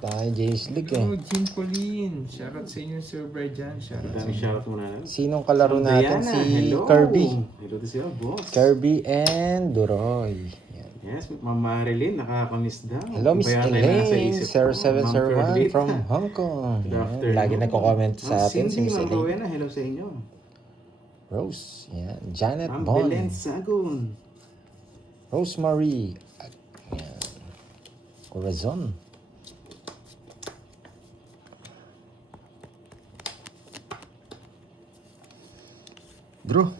tayo, James League Hello, eh. Jean Pauline. Shoutout sa inyo, Sir Brian. Shoutout sa Daming inyo. shoutout muna na. Sinong kalaro natin? Diana, Si hello. Kirby. Hello to siya, boss. Kirby and Duroy. Yan. Yes, Ma'am Marilyn, nakakamiss daw. Hello, Miss Iba yata yung nasa Elaine, isip ko. Ma'am 0701 Carlita. from Hong Kong. Good Yan. afternoon. Lagi nagko-comment sa atin si Cindy, Miss Ma'am Elaine. Rowena, hello sa inyo. Rose. Yan. Janet Ma'am Bon. Belen Sagun. Rosemary. Yan. Corazon. Drew.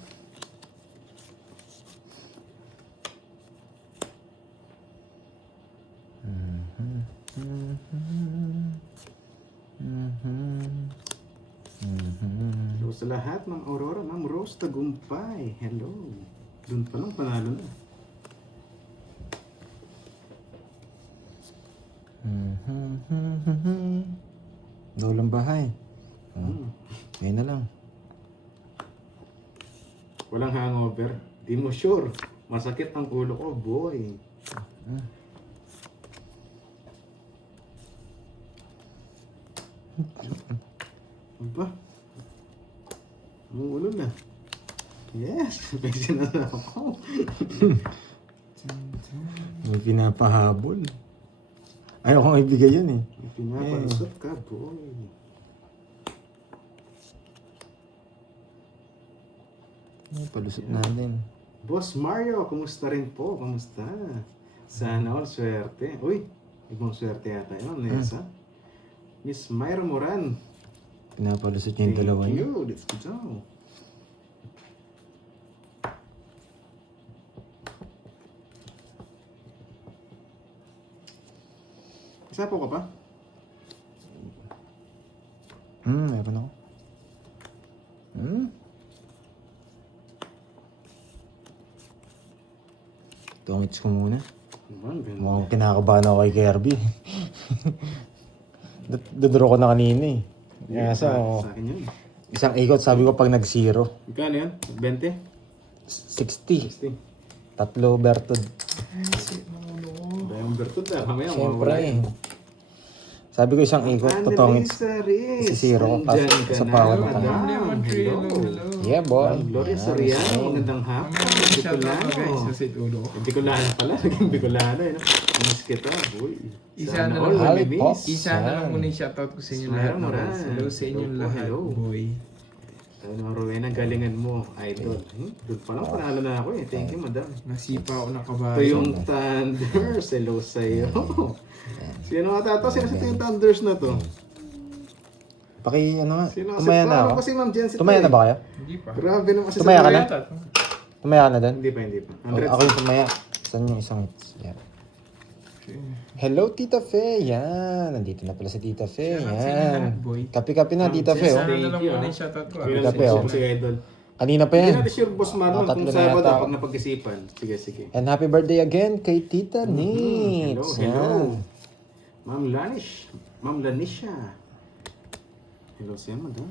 Hello sa lahat, Ma'am Aurora, Ma'am Rose Tagumpay. Hello. Doon pa lang panalo na. Daulang bahay. Hmm. Ngayon na lang. Walang hangover. Di mo sure. Masakit ang ulo ko, boy. Aba. Ang ulo na. Yes, may sinala ako. May pinapahabol. Ayaw kong ibigay yun eh. May pinapalusot ka, boy. Ay, palusot natin. Boss Mario, kumusta rin po? Kumusta? Sana all swerte. Uy, ibang swerte yata yun, Nessa. Miss Myra Moran. Pinapalusot niya yung dalawa Thank niya. you. Let's go. Isa po ka pa? Meron ako. Tumits ko muna. Ang ganda. Mukhang kinakabahan ako kay Kirby. Dodoro ko na kanina eh. Kaya Sa sa akin yun. isang ikot sabi ko pag nag-zero. Magkano yan? 20? 60. 60. Tatlo Bertod. Dahil yung bertod ah. Kamaya Siyempre. Sabi ko isang ikot, totongits. Si zero, tapos sa power na tayo. Lemon Tree. Hello, hello. Yeah, boy. Gloria Yan. Soriano, magandang hapon. Shoutout guys sa St. Udo. Bicolano pala, naging Bicolano eh. No? Miss kita, boy. Isa Sana na all lang. mamimiss. Isa na lang muna yung shoutout ko sa inyo lahat. Smile mo rin. Hello sa inyo Hello po, lahat, hello. boy. Ano, Rowena, galingan mo, idol. Doon pa lang panalo na ako eh. Thank you, madam. Nasipa ako ng Ito kabayo. yung Thunders. Hello sa'yo. Sino nga tato? Sino sa yung Thunders na to? Paki ano nga, Sino? tumaya na Paano ako. kasi Ma'am Jency to Tumaya na eh? ba kayo? Hindi pa. Grabe naman kasi Tumaya ka na? Yata. Tumaya ka na doon? Hindi pa, hindi pa. O, ako yung tumaya. Saan yung isang hits? Yan. Hello, Tita Fe. Yan. Nandito na pala si Tita Fe. Shoutout sa inyo lahat, Yan. boy. Kapi-kapi na, Tita Fe. Isa Oh. na lang Thank you, muna ah. yung shoutout ko. Kailan Kape, oh. si Idol? Kanina pa Hindi yan. natin sure, Boss Marlon, tatlo kung na Sabado yata. pag napag-isipan. Sige, sige. And happy birthday again kay Tita Hello, Nitz. hello. Yan. Ma'am Lanish. Ma'am Lanisha. Hello siya, madam.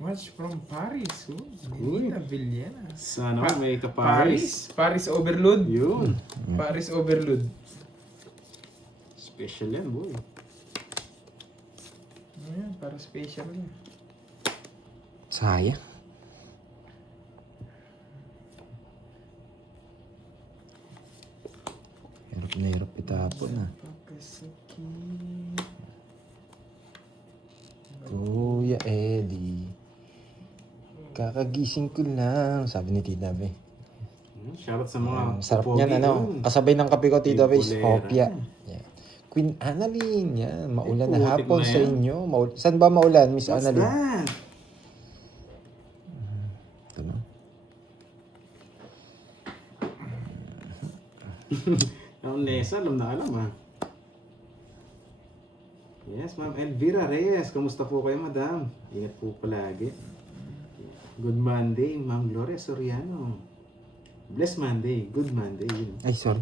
Watch from Paris. Oh. Uy. Nina Villena. Sana Pa- may kaparis. Paris Overload. Yun. Paris Overload. Special yan, boy. Ayan, para special yan. Sayang. Hirap na hirap itapon na. Pagkasakit. Kuya Eddie. Kakagising ko lang. Sabi ni Tita Be. Shoutout sa mga Sarap pogi niyan, ano. dun. Kasabay ng kape ko, Tita Be, is Pipulera. hopya. Yan. Queen Annalyn. Yan. Maulan na putik hapon na sa yan. inyo. Saan ba maulan, Miss What's Annalyn? that? Ito na. Ang Nessa, alam na alam ah. Yes, Ma'am Elvira Reyes. Kamusta po kayo, madam? Ingat po palagi. Good Monday, Ma'am Gloria Soriano. Bless Monday. Good Monday. Yun. Ay, sorry.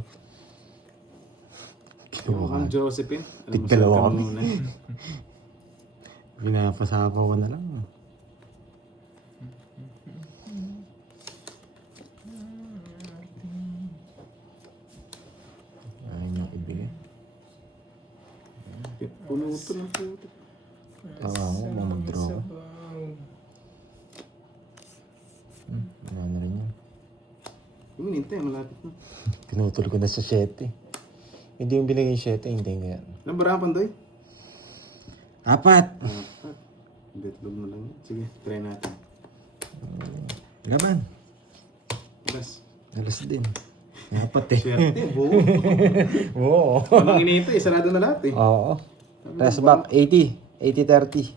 Ma'am Josephine. Tigdalawa salita kami. muna. Pinapasapaw ko na lang. Ayaw niyang ibigay. Punuto ng puto. Oo, mag-draw. Sabaw. Ano na rin yun. Yung minintay, malapit na. Pinutol ko na sa 7. Hindi yung binigay yung 7, hindi nga. Ilang barapan, Doy? 4. Apat. Betlog mo lang yan. Sige, try natin. Laban. Alas. Alas din. 4 eh. Swerte, buo. Oo. Anong inito eh, sarado na lahat eh. Oo. Press back, 80. 80-30.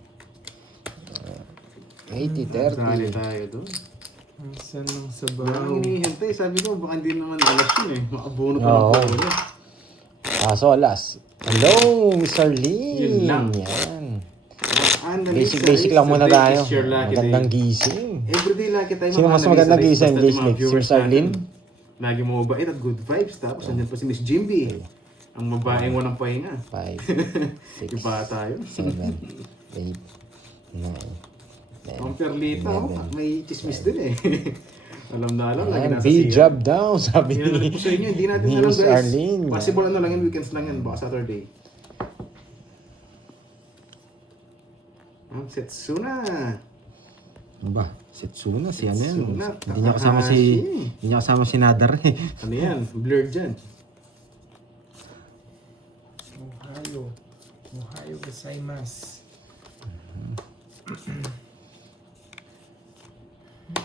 80-30. Sali tayo doon. Ang saan ng Parang sabaw. hinihintay. Sabi ko, baka hindi naman alas yun eh. Makabuno pa Oo. ng pulo. Kaso alas. Hello, Miss Arlene. Yun lang. Yan. And Basic lang muna tayo. Magandang day. gising. Everyday lucky tayo. Sino mas magandang gising, J-Snake? Si Miss Arlene? Lagi mo mabait at good vibes. Tapos andyan pa si Miss Jimby. Ang mabaeng walang pahinga. 5, 6, Iba tayo. 7, 8, 9, Ang perlita, oh, may chismis din eh. Alam na alam, lagi Ayan, nasa be siya. job down, sabi Yan ni ko sa inyo, hindi natin ni alam Miss guys. Arlene. Possible ano lang yan, weekends lang yan, baka Saturday. Ang Setsuna. Ano ba? Setsuna, si ano yan? Setsuna, Hindi niya kasama si... Takahashi. Hindi niya kasama si Nadar eh. Ano yan? Blurred dyan. Ohio gozaimasu.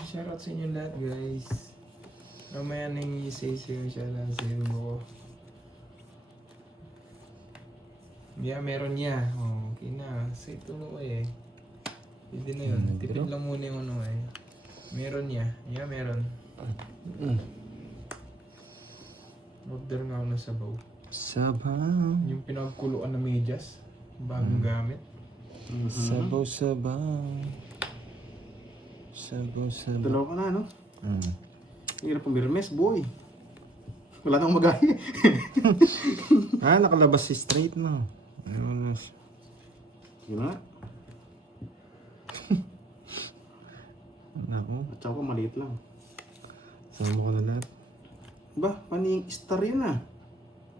Shoutout sa inyo lahat guys. Mamaya na yung isa-isa yung shoutout sa inyo ko. Yeah, meron niya. Oh, okay na. Sa ito mo eh. Hindi na yun. Tipid lang muna yung ano eh. Meron niya. Yeah, meron. Order nga ako ng sabaw. Sabaw. Yung pinagkuluan na medyas. Bagong gamit. Sabaw, sabaw. Sabaw, sabaw. Dalawa ka na, no? Mm. Hirap pumirmes, boy. Wala nang magaya. Nakalabas si straight no. Ano na siya? Yun na. Naku. At saka maliit lang. Sama ko na lahat. Ba, paning star yun ah.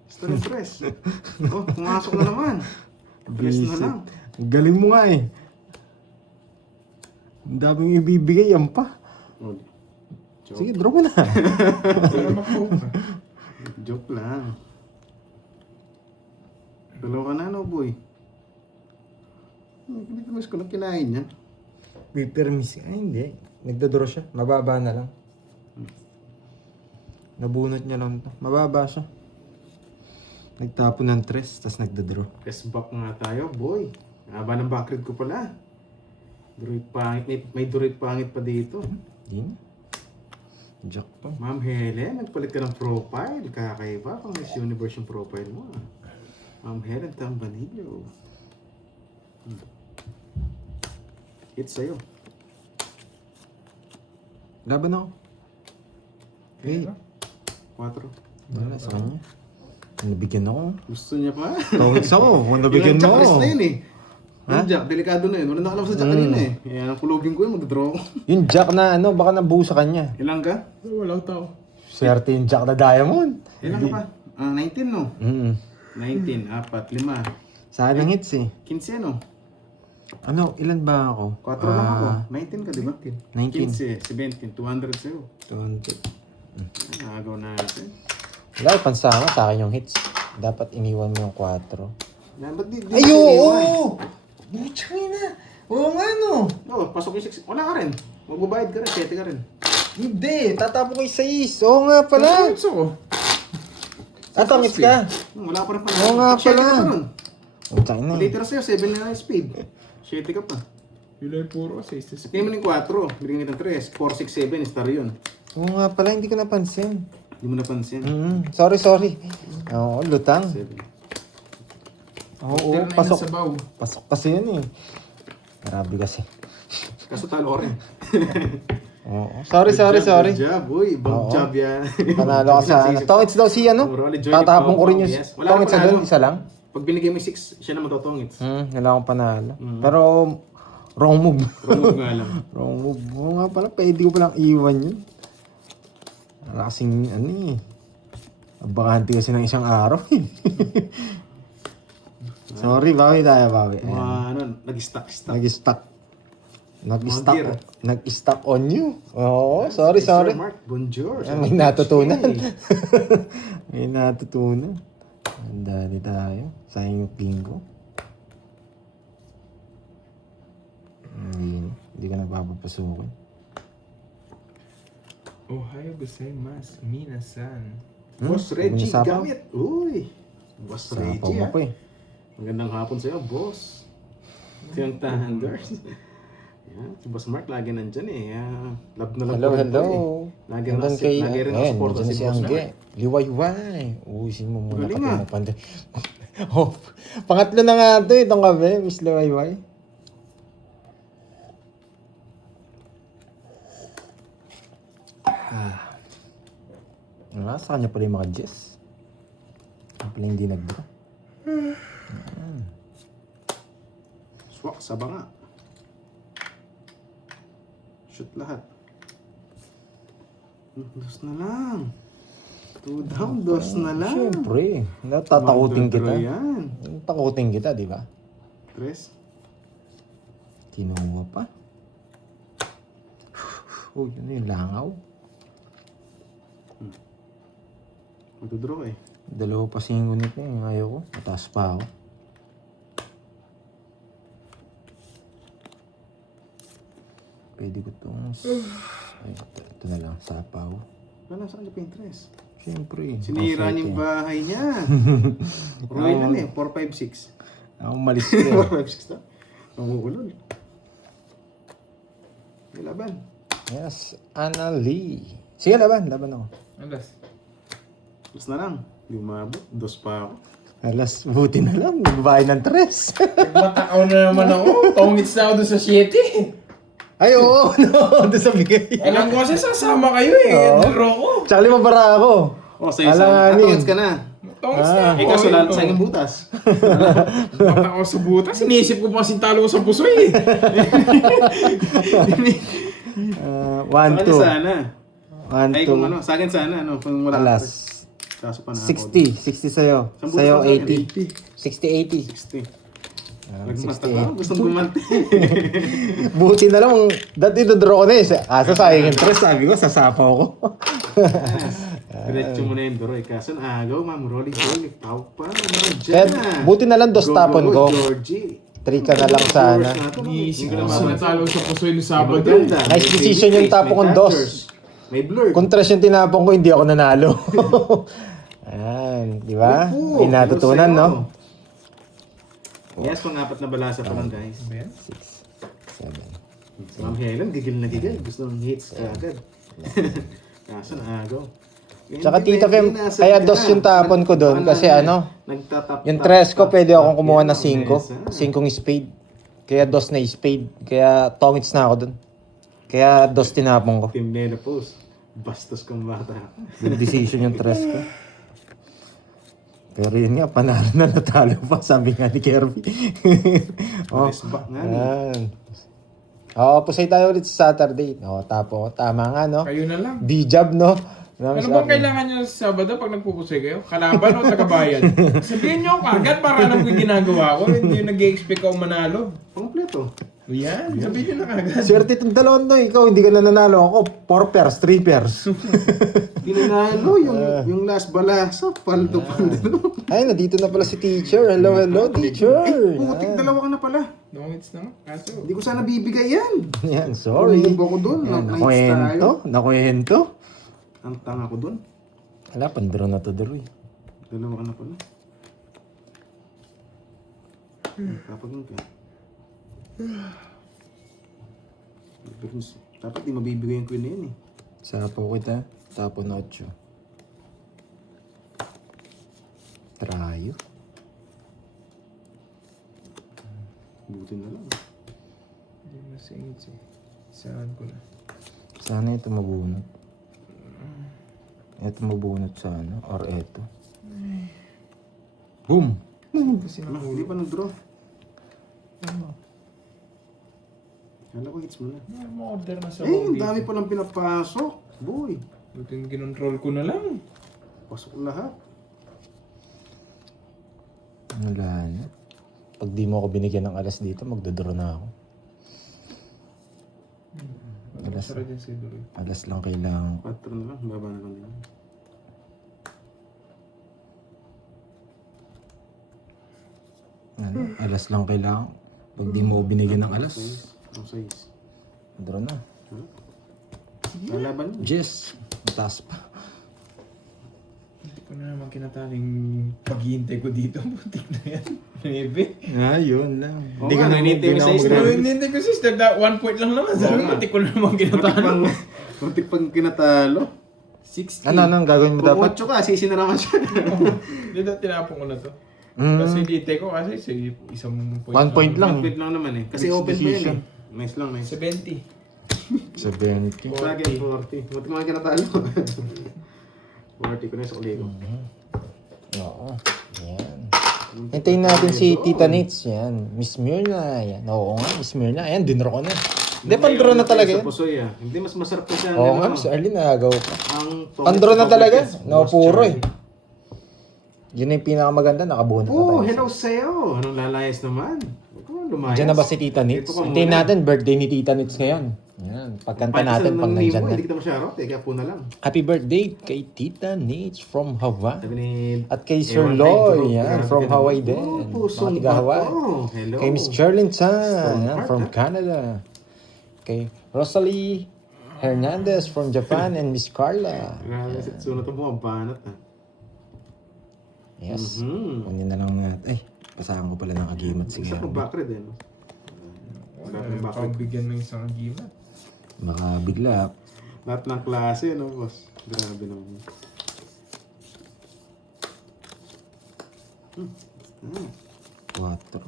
Star and press. Oh, pumasok na naman. Press na Visit. lang. Galing mo nga eh. Ang daming ibibigay yan pa. Oh, joke. Sige, draw mo na. Para makuha. Joke lang. Dalawa ka na, no, boy? Hindi ko na kinain niya. Paper miss. Ay, hindi. Nagdodraw siya. Mababa na lang. Nabunot niya lang to. Mababa siya. Nagtapon ng tres, tapos nagdodraw. Press back nga tayo, boy. Haba ng backread ko pala. Druid pangit. May druid pangit pa dito. Di na. Jack pa. Ma'am Helen, nagpalit ka ng profile. Kakaiba pang Miss Universe yung profile mo. Ah. Ma'am Helen Tambanillo. Hit sa'yo. Laban ako. Hey. 4. Wala sa kanya. Nabigyan ako. Gusto niya pa? Tawits ako. Kung nabigyan Yung mo Jack, ako. risk na yun eh. Ha? Yung Jack, delikado na yun. Wala nakalam sa Jack kanina eh. Kaya ang kulubing ko yun, mag-draw ko. Yung jack na ano, baka nabuo sa kanya. Ilang ka? Walang tao. Swerte yung jack na diamond. Ilang ka pa? 19 no? 19, 4, 5. Saan ang hits eh. 15 no? Ano, ilan ba ako? 4 lang ako. 19 ka, di ba? 19. 15, 17, 200 sa'yo. 200. Nagaw natin. Wala, pansama sa akin yung hits. Dapat iniwan mo yung 4. Yan, ba't di Ay, natin oo! iwan? Butchang na! Oo nga no! Oo, pasok yung 6. Wala ka rin. Magbabayad ka rin, 7 ka rin. Hindi, tatapo ko yung 6. Oo nga pala! Gusto ko. Tatangit ka! Wala pa rin pa. Oo nga 7 ka pala. na ron. Butchang na eh. Later sa'yo, 7 na lang yung speed. 7 ka pa. Yun ay puro kasi. Kaya mo ng 4, bigyan kita ng 3. 4, 6, 7, star yun. Oo nga pala, hindi ko napansin. Hindi mo napansin. Sorry. Oo, lutang. 7. Oo, Pasok. pasok. Sabaw. Pasok kasi yun eh. Grabe kasi. Kaso talo ka rin. Oo. Sorry. Good job, boy. Ibang Oo. job yan. Panalo ka sa ano. Tongits daw si ano. Tatapon ko rin yung Yes. Wala tongits akong na doon. panalo. Isa lang. Pag binigay mo yung 6, siya naman totongits. Wala akong panalo. Pero, wrong move. Rumog nga lang. Wrong move. Oo nga pala, pwede ko palang iwan yun. Wala kasing ano eh. Abangante kasi ng isang araw eh. Sorry, bawi tayo, bawi. Ayan. Mga ano, nag-stuck. Nag-stuck. Gear. Nag-stuck on you. Oo, sorry. Sir Mark, bonjour. Ayan, may natutunan. May natutunan. Ang dali tayo. Sayang yung bingo. Hindi ka napapapasukin. Ohayo gozaimasu, minasan. Boss Reggie, Sapaw? gamit. Uy. Boss Sapaw Reggie, mo ah. pa eh. Magandang hapon sa'yo, boss. Ito yung Thunders. Yan, si Boss Mark lagi nandyan eh. Love na love Hello, ko rin hello. to eh. Lagi rin Nandun kay, lagi rin ayan, supporta nandyan si si Boss Angge. Mark. Liwayway. Uwisin mo muna Galing pati ah. mo pande. Oh, pangatlo na nga ito, itong gabi, Miss Liwayway. Sa kanya pala yung mga Jess. Kanya pala hindi nag-draw. Swak sa banga. Shoot lahat. Dos na lang. 2 down, dos na lang. Siyempre, natatakutin kita. Magdodro yan. Takutin kita, di ba? 3. Kinuha pa. Oh, yun yung langaw. Magdodraw eh. Dalawa pa singo nito eh. Ayaw ko. Mataas pa ako. Pwede ko itong... Ay, ito na lang. Sapaw. Wala, saan niya pa yung 3? Siyempre. Sinira niya yung bahay niya. Royal yan eh, 456. Ako malis ko eh. 456 na? Mamulol. May laban. Yes, Anna Lee. Sige, laban. Laban ako. Alas. Dos na lang. Hindi umabot. Dos pa ako. Alas, buti na lang. Nagbahay ng 3. Nagmatakaw na naman ako. Tongits na ako doon sa 7. Ay, oo. No, doon sa bigay. Alam ko kasi sasama kayo eh. Oo. Naro ko. Tsaka libabara ako. Oh, sa'yo Alanganin. Atongits ka na. Tongits na ako. Eh, kaso lahat sa yung butas. Mata ko sa butas. Sinisip ko pa sintalo ko sa puso eh. 1, Sa kanya 2. sana. 1, Ay, kung ano, sa akin sana, ano, kung wala ka. Alas. Kaso pa na 60. 60 sa'yo. Saan Sa'yo, butas ka 80. 60, 80. 60. Nagmatakaw, gustong gumanti. Buti na lang. Dati dodraw ko na eh. Kaso sayang yung 3. Sabi ko, sasapaw ko. Diretso mo na yung Doroy. Kaso naagaw, ma'am. Rolling ball. Pau pa. Kaya, buti na lang dos tapon ko. Georgie. 3 ka na lang sana. Iisip ko sinatalo sa puso yung Sabado. Nice decision yung tapon kong dos. May blur. Kung 3 yung tinapon ko, hindi ako nanalo. Ayan, di ba? May natutunan, no? Yes, pang-apat na balasa pa lang, guys. 6, 7. Si Ma'am Helen, gigil na gigil. Gusto ng hits ka agad. Kaso naagaw. Tsaka Tita Fem, kaya dos yung tapon ko doon kasi ano, yung 3 ko pwede akong kumuha na 5. 5 spade. Kaya dos na spade. Kaya tongits na ako doon. Kaya dos tinapon ko. Team Menopause. Bastos kang bata. Good decision yung 3 ko. Pero yun nga, panalo na natalo pa, sabi nga ni Kirby. Rest back nga ni. Ayan. Oo, pusay tayo ulit sa Saturday. Oo, tama nga, no? Kayo na lang. B-job, no? Ano bang kailangan nyo sa Sabado pag nagpupusay kayo? Kalaban o tagabayan? Sabihin nyo kagad para alam ko yung ginagawa ko. Hindi yung nag-i-expect ako manalo. Kompleto. Yan, sabihin nyo na kagad. Swerte itong dalawang to, ikaw hindi ka na nanalo. Ako, 4 pairs, 3 pairs. Pinanalo yung last balasa. Paldo. Ay, nandito na pala si teacher. Hello, teacher. Putik, dalawa ka na pala. Dongits na kaso. Hindi ko sana bibigay yan. Yan, sorry. Umiibo ko dun. Nakuhento. Ang tanga ko dun. Wala, pandro na to, Daroy. Dalawa ka na pala. Kapag ka. Dapat di mabibigay yung queen na yun eh. Sapaw kita, tapon 8. Trayo. Buti na lang. Hindi masingit eh. Saan ko na. Sana ito mabunot. Ito mabunot sa ano, or ito. Boom! Kasi Hindi pa nag-draw. Kala ko hits mo na. order na sa Ang dami palang pinapasok. Boy. Buti kinontrol ko na lang. Pasok lahat. Wala na. Pag di mo ako binigyan ng alas dito, magdodraw na ako. Alas. Masarap din si Duroy. Alas lang kailangan. 4 na lang, baba na lang din. Ano? Alas lang kailangan. Pag di mo ako binigyan ng alas, Ang size. draw na. Lalaban mo. Jess, mataas pa. Hindi ko na naman kinataling paghihintay ko dito. Butik na yan. Maybe. Yun lang. Oo nga, nanintay mo sa isla. Hindi ko sister, 1 point lang naman. Sabi ko, butik ko na naman kinatalo. Muntik pang kinatalo. 60. Anong gagawin mo Kung dapat? 8 ka, sisi na naman siya. Dito, tinapon ko na to. Mm. Kasi dite ko kasi sige, isang point. 1 point lang. 1 point lang naman eh. Kasi Mixed open pa decision. yun eh. Nice lang, nice. 70. 70. Lagi 40. Muntik mga kinatalo. 40 ko na sa uli ko. Oo. Yan. Hintayin natin si Tita Nits. Yan. Miss Myrna. Yan. Oo nga, Miss Myrna. Ayan, dinro ko na. Hindi, pandro na talaga Sa yan. pusoy ah. Hindi, mas masarap pa siya. Oo nga, Miss Arlene, nagagaw ka. Ang Pandro na talaga. No, Boss puro Charlie. Yun yung pinakamaganda, nakabunot na Oh, tayo. hello sa'yo. Anong lalayas naman? Huwag ko lumayas. Diyan na ba si Tita Nits? Dito ka Hintayin muna. natin, birthday ni Tita Nits ngayon. Yan, pagkanta natin pag nandyan na. Hindi kita masyarot eh, kaya po na lang. Happy birthday kay Tita Nits from Hawaii. Sabi ni... At kay Sir Ewan, Loy, Dave, yan, grabe from ka Hawaii naman. din. Oh, Mga pusong tiga Hawaii. bato. Hello. Kay Miss Charlene Chan, Strong yan, heart, from ah. Canada. Kay Rosalie Hernandez from Japan and Miss Carla. Grabe, si Tsuno ito mo, ang banat ah. Yes. Mhm. Kunin na lang natin. Basahan ko pala ng agimat si Isa kong Gabi. backred eh, no? Sarap ng backred. Pabigyan ng isang agimat. Baka bigla. Lahat ng klase, no, boss? Grabe naman. 4.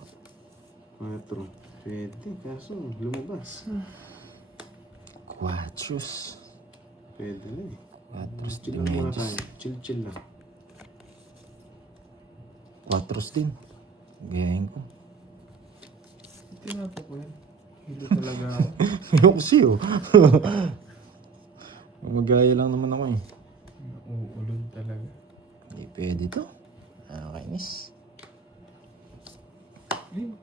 4. Pwede, kaso lumabas. Quatros. Pwede na eh. Quatros Chill lang muna tayo. Dimedis. Chill lang. Quatros din. Gayahin ko. Tinapon ko yan. Hilo talaga ako. Yung kasi oh. Magaya lang naman ako eh. Uulod talaga. Hindi pwede to. Nakakainis.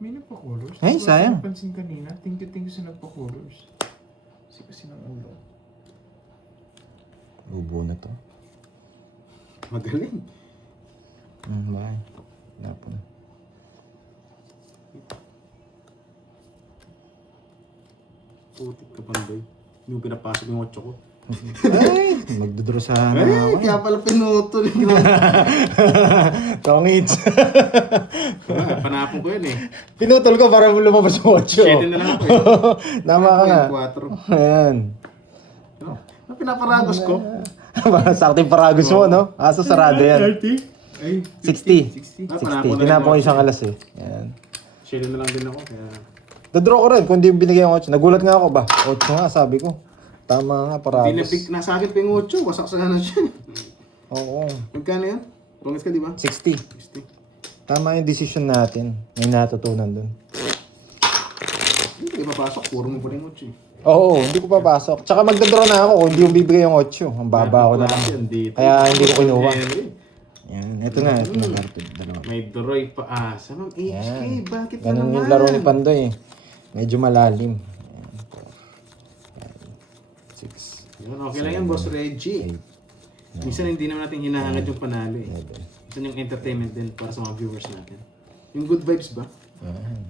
May nagpa-colors. Ay, Wala sayang. akong napansin kanina. Thank you sa nagpa-colors. Kasi ng ulo. Bubo na to. Magaling. Bye. Napon. Putik ka panday. Hindi mo pinapasok yung 8 ko. Ay! Magdodro sana Ay, ako. kaya pala pinutol. Tongits. Panapon ko yun eh. Pinutol ko para lumabas yung 8. 7 na lang ako eh. Tama ka nga. 4. Ayan. Ano pinaparagos ko? Sakto yung paragos mo, no? Aso sarado yan. 30? Ay, 60. 60. 60. Tinapon ko isang alas eh. Ayan. 7 na lang din ako. Kaya... Dodraw ko rin kung di yung binigay yung 8. Nagulat nga ako ba? 8 nga sabi ko. Tama nga, Hindi paragos. nasa akin pa yung 8. Wasak sa na siya. Oo. Magkano yan? Pangis ka di ba? 60. 60. Tama yung decision natin. May natutunan dun. Hindi ka papasok. Puro mo pa rin 8 eh. Oo, hindi ko papasok. Tsaka magdodraw na ako kung hindi yung bibigay yung 8. Ang baba ko na lang. Kaya hindi ko kinuha. Yan, ito na. Ito na karton. Dalawa. May Doroy pa asa. Ma'am HK, Yan. bakit ka Ganun naman? yung laro ni Pandoy eh. Medyo malalim. Ayan, 4, 5, 6, Yun, okay lang yan, Boss Reggie. 8, Minsan hindi naman natin hinahangad yung panalo eh. 11. Minsan yung entertainment din para sa mga viewers natin. Yung good vibes ba? Ayan.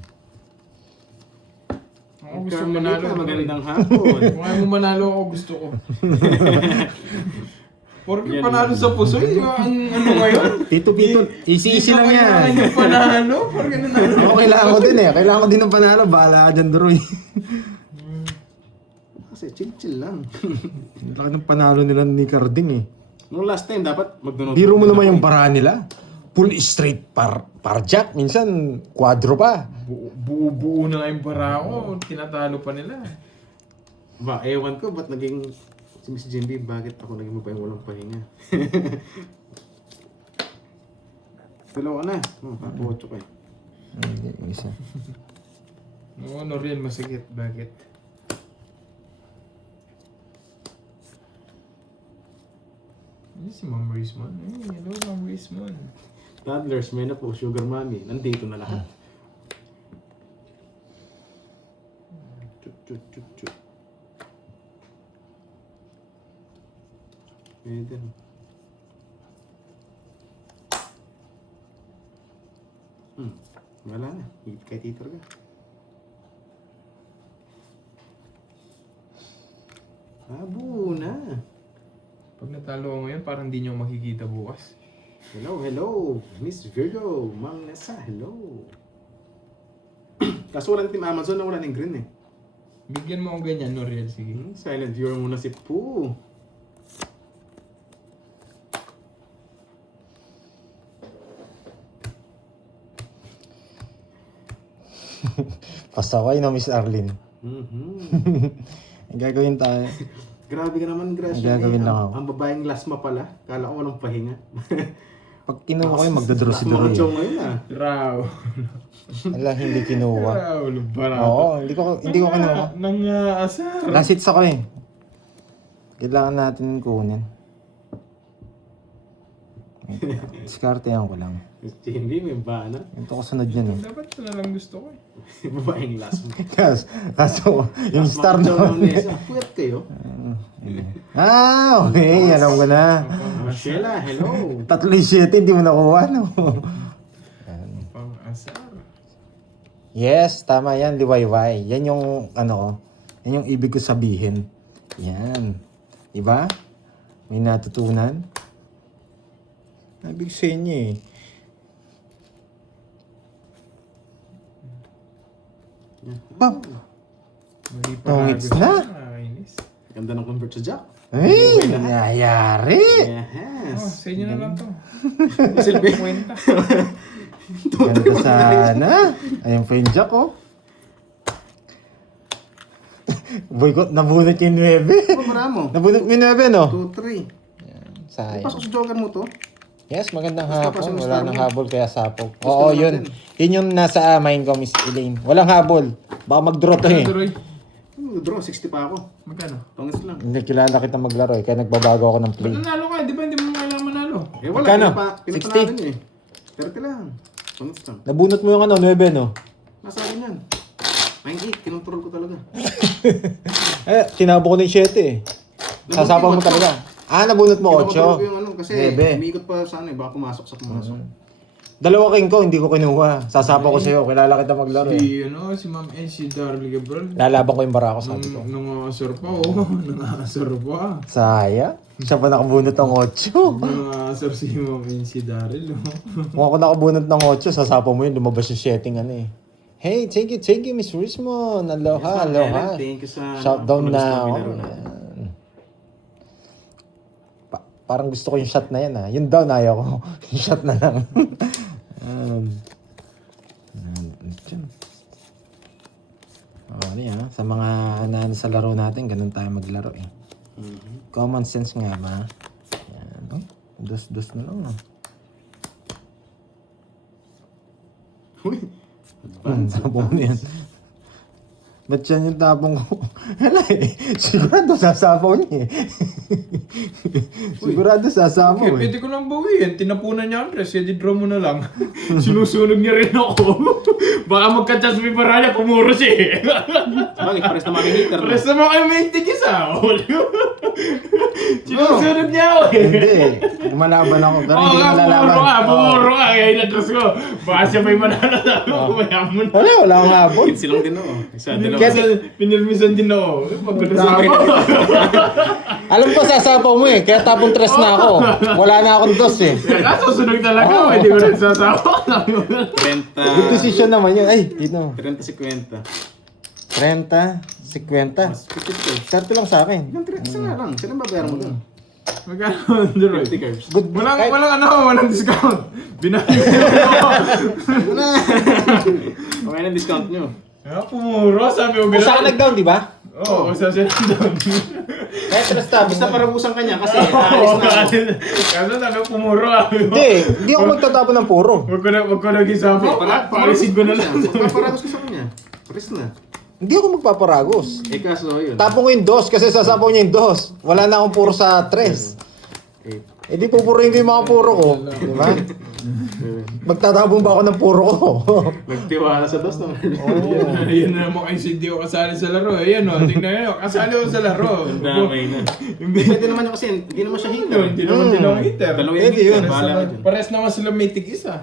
Ako gusto manalo. Magandang hapon. Kung ayaw mo manalo ako, gusto ko. Porque panalo sa puso, yung ano ngayon? Tito, easy lang Kailangan yan. yung panalo. Porque nanalo. Ako kailangan ko din eh. Kailangan ko din ng panalo. Bahala ka dyan, Droy. Kasi chill lang. Laki ng panalo nila ni Carding eh. Nung last time, dapat magdunod. Biro mo naman yung bara nila. Full straight par jack. Minsan, quadro pa. Buo-buo na nga yung bara ko. Tinatalo pa nila. Ba, ewan ko, ba't naging si Miss Jimby, bakit ako naging mabay walang pahinga? Dalawa na. Ako 8 ko eh. Hindi, isa. Oo, no real masakit. Bakit? Ano si Ma'am Rizman? Ay, hello Ma'am Rizman. Toddlers, may na po, sugar mommy. Nandito na lahat. chut. Pwede. Wala na. Higit kay Tito ka. Abo na. Pag natalo ko ngayon, parang di nyo makikita bukas. Hello. Miss Virgo. Mang Nessa, hello. Kaso wala na Team Amazon na wala ng green eh. Bigyan mo ako ganyan, Noriel. Sige. Silent viewer muna si Poo. Pasaway na, Miss Arlene. Ang gagawin tayo. Grabe ka naman, Gracia. Ang gagawin lang ako. Ang babaeng lasma pala. Kala ko walang pahinga. Pag kinuha ko yung magdadraw si Lasma Dory. Ocho ngayon ah. Raw. Wala, hindi kinuha. Raw, lubara. Oo, hindi ko kinuha. Nang asar. Last hits ako eh. Kailangan natin kunin. Diskartehan ko lang. Hindi, may bana. Ito ko sunod yan eh. Dapat ito na lang gusto ko eh. Babaeng lasma. Kaso, yung star Lasma na. Ocho, puyat kayo. Okay, alam ko na. Sheila, hello. 3-7, hindi mo nakuha, no? Pang asar. Yes, tama yan, liwayway. Yan yung, ano ko, yan yung ibig ko sabihin. Yan. Diba? May natutunan. Ibig sa inyo eh. Bam! Mali pa Tongits na. Nakakainis. Ganda ng convert sa Jack. Ay, nangyayari. Yes. Oh, sa inyo na lang to. Silbi. Kwenta. Ganda sana. Ayun pa yung jack, oh. Boycott, nabunot yung 9. Ano maramo? Nabunot mo yung 9, no? 2-3. Sayang. Pasok sa joker mo to. Yes, magandang Basta hapon. pa sa Wala star nang mo. habol kaya sapog. Gusto Oo, natin. yun. Yun yung nasa mind ko, Miss Elaine. Walang habol. Baka mag-draw to eh. Roy, Draw, 60 pa ako. magkano? Tongits lang. Hindi, kilala kita maglaro eh. Kaya nagbabago ako ng play. Ba't nanalo ka? Di ba hindi mo kailangan manalo? Eh wala, Magkano? pinapanalo niya eh. 30 lang. Tongits lang. Nabunot mo yung ano, 9, no? Nasa akin yan. 9-8, kinontrol ko talaga. Eh, tinabo ko na yung 7 eh. Sasapa mo talaga. Ah, nabunot mo Kinokontrol ko 8. yung ano, kasi Bebe. umiikot pa sa ano eh, baka pumasok sa pumasok. Dalawa king ko, hindi ko kinuha. Sasapa ko sa'yo. Kilala kita maglaro eh. Si Ma'am N, si Darlie Gabriel. Lalaban ko yung barako, sabi ko. Nangasar pa, oh. Nangasar pa. Saya. Siya pa nakabunot ng 8. Nangasar si Ma'am N, si Daryl, oh. Kung ako nakabunot ng 8, sasapa mo yun, lumabas yung setting ano eh. Hey, thank you, Miss Rismon. Aloha, aloha. Thank you sa Shutdown ano, na gusto ako. mo nilaro na. Yan. Parang gusto ko yung shot na yan ah. Yung down ayaw ko. Yung shot na lang. Dyan. Ano yan, sa mga ano sa laro natin, ganun tayo maglaro eh. Common sense nga ba? Yan. Oh, dos na lang ah. Uy, advance. Tapong mo yan. Ba't yan yung tapong ko? Hala eh, sigurado sasapaw niya eh. Sigurado sasapaw Okay, eh. pwede ko lang bawiin. Tinapunan niya ang press, edi draw mo na lang. Sinusunog niya rin ako. Baka magka-chance may parala, pumuro siya eh. Bakit? Pares na makikita na. Press naman kayo may tigis ah. Sinusunog niya ako eh. Hindi eh. Lumalaban ako, pero hindi ko malalaban. Pumuro ka. Kaya inatras ko. Baka siya may manalo sa ako. Mayaman. Wala akong habol. Kids lang din ako. Isa, dalawa. Pinirmisan din ako. Pagkakasama ko. Alam ko sasapaw mo eh, kaya tapong tres na ako. Wala na akong dos eh. Kaso sunog talaga. Hindi ko nagsasama. 30. Good decision naman yun. Ay, dito. 30-50. 30, 50. Mas 50. Start lang sa akin. Yung 30 na lang. Sila babayaran mo doon? Magkano, Android? 50 carbs. Good. Walang discount. Binayad Okay na discount nyo. pumuro, sabi mo Usa ka nag-down, di ba? Oo, usa siya nag-down. Kaya tres tab. Basta parabusan ka niya kasi aalis na ako. Kaso sabi mo pumuro ah. Hindi ako magtatapon ng puro. Wag ko nag-isapo. Paalisin ko na lang. Paparagos ko sa kanya. Pares na. Hindi ako magpaparagos. Eh kaso yun. Tapon ko yung dos kasi sasapaw niya yung dos. Wala na akong puro sa tres. Eh, Eh di pupuruin ko yung mga puro ko. Di ba? Magtatabong ba ako ng puro ko? Nagtiwala sa dos, no? Ayun na naman kayo hindi ako kasali sa laro. Ayan o, tingnan nyo. Kasali ako sa laro. Damay na. Pwede naman yung kasi, hindi naman siya hater. Hindi naman din ako hitter. Dalawa yung Pwede yun. hater, bahala ka dyan. Pares naman sila may tig-isa.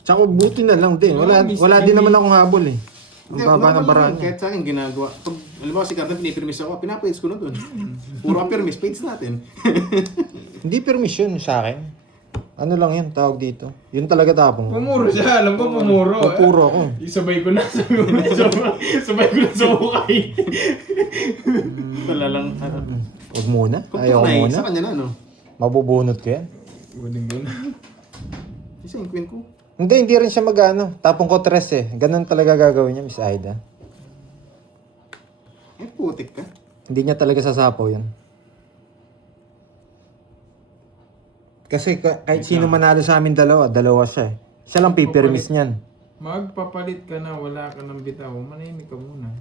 Tsaka buti na lang din. Wala din naman akong habol eh. Ang baba ng baraan. Kahit sa akin ginagawa. Pag, alam mo si Carter, pinipirmis ako, pinapaids ko na dun. Puro ka permis, paids natin. Hindi permission sa akin. Ano lang yun, tawag dito. Yun talaga tapong. Pumuro siya, alam ko pumuro. Puro ako. Isabay ko na, sabay ko na sa mukay. Wala lang. Huwag muna. Kung Ayaw ko tunay, muna. sa kanya na, no? Mabubunot ko yan. Guling ko na. Isa yung queen ko. Hindi rin siya mag-ano. Tapong ko tres eh. Ganun talaga gagawin niya, Miss Aida. Eh, putik ka. Hindi niya talaga sasapaw yun. Kasi kahit sino manalo sa amin dalawa siya eh. Siya lang pipirmis niyan. Magpapalit ka na, wala ka ng bitaw. Manahimik ka muna.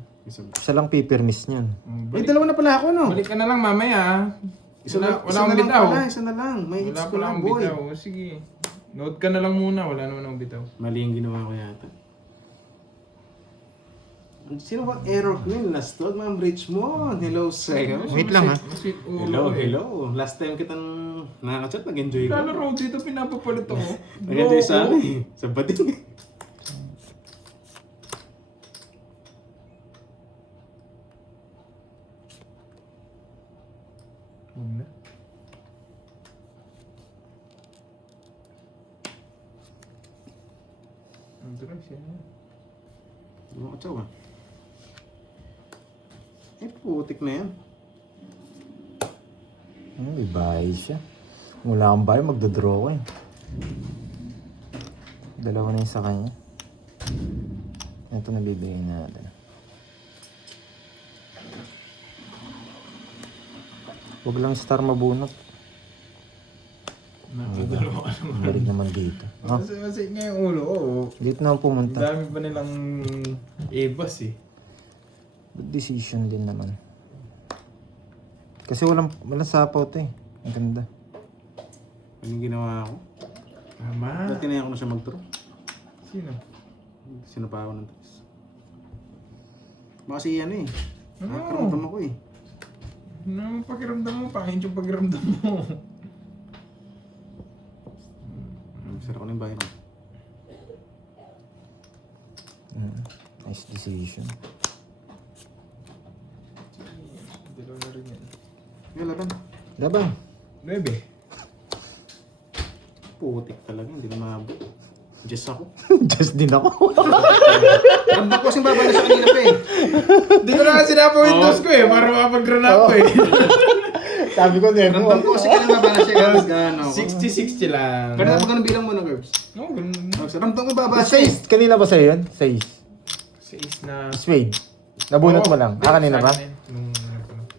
Siya lang pipirmis niyan. May dalawa na pala ako, no? Balik ka na lang mamaya. Isa Wala na akong lang bitaw. pala, isa na lang. May Wala hits ko pa lang, akong boy. bitaw. Sige. Note ka na lang muna. Wala naman akong bitaw. Mali yung ginawa ko yata. Sino ba error queen? Last dog, Ma'am Richmond. Hello sa'yo. Wait lang ha. Masit Hello, ulo eh. hello. Last time kitang nakaka-chat, nag-enjoy ko. Lalo raw dito pinapapalit ako. Nag-enjoy sa ano eh. Sa bading eh. Huwag na. Ang drag siya na. Ano ko tsawa? Eh, putik na yan. May bahay siya. Wala akong bahay, magdodraw ko eh. Dalawa na yung sa kanya. Ito na bibigay natin. Huwag lang star mabunot. Nakadalawa ka naman. Balik naman dito. Ah, Masaya nga yung ulo ko. dito na ako Ang pumunta. dami pa nilang ebas eh. Good decision din naman. Kasi walang sapaw to eh. Ang ganda. Anong ginawa ko? Tama. Dati na ko na siya mag-draw. Sino? Sinapa ako ng tres. Baka si ano eh. Ano? Nakakaramdam ako eh. Ano ang pakiramdam mo? Pangit yung pakiramdam mo. Sira ko na yung bahay mo. Nice decision. Dalawa na rin yan. Yung laban. Labang. 9. Putik talaga, hindi na maabot. Just ako. Just din ako. Ramdam ko kasing baba na siya kanina pa eh. Hindi ko na kasi napawindows ko eh. Para makapag-run ako eh. Sabi ko, Nemo. Ramdam ko kasi kanina baba na siya gano'n. 60-60 lang. Kanina pa ganun bilang mo na, Curbs. No, ganun. Ramdam ko baba siya eh. Seis. Kanina ba sa'yo yun? Seis. 6 na. Spade. Nabunot mo lang. Ah, kanina ba?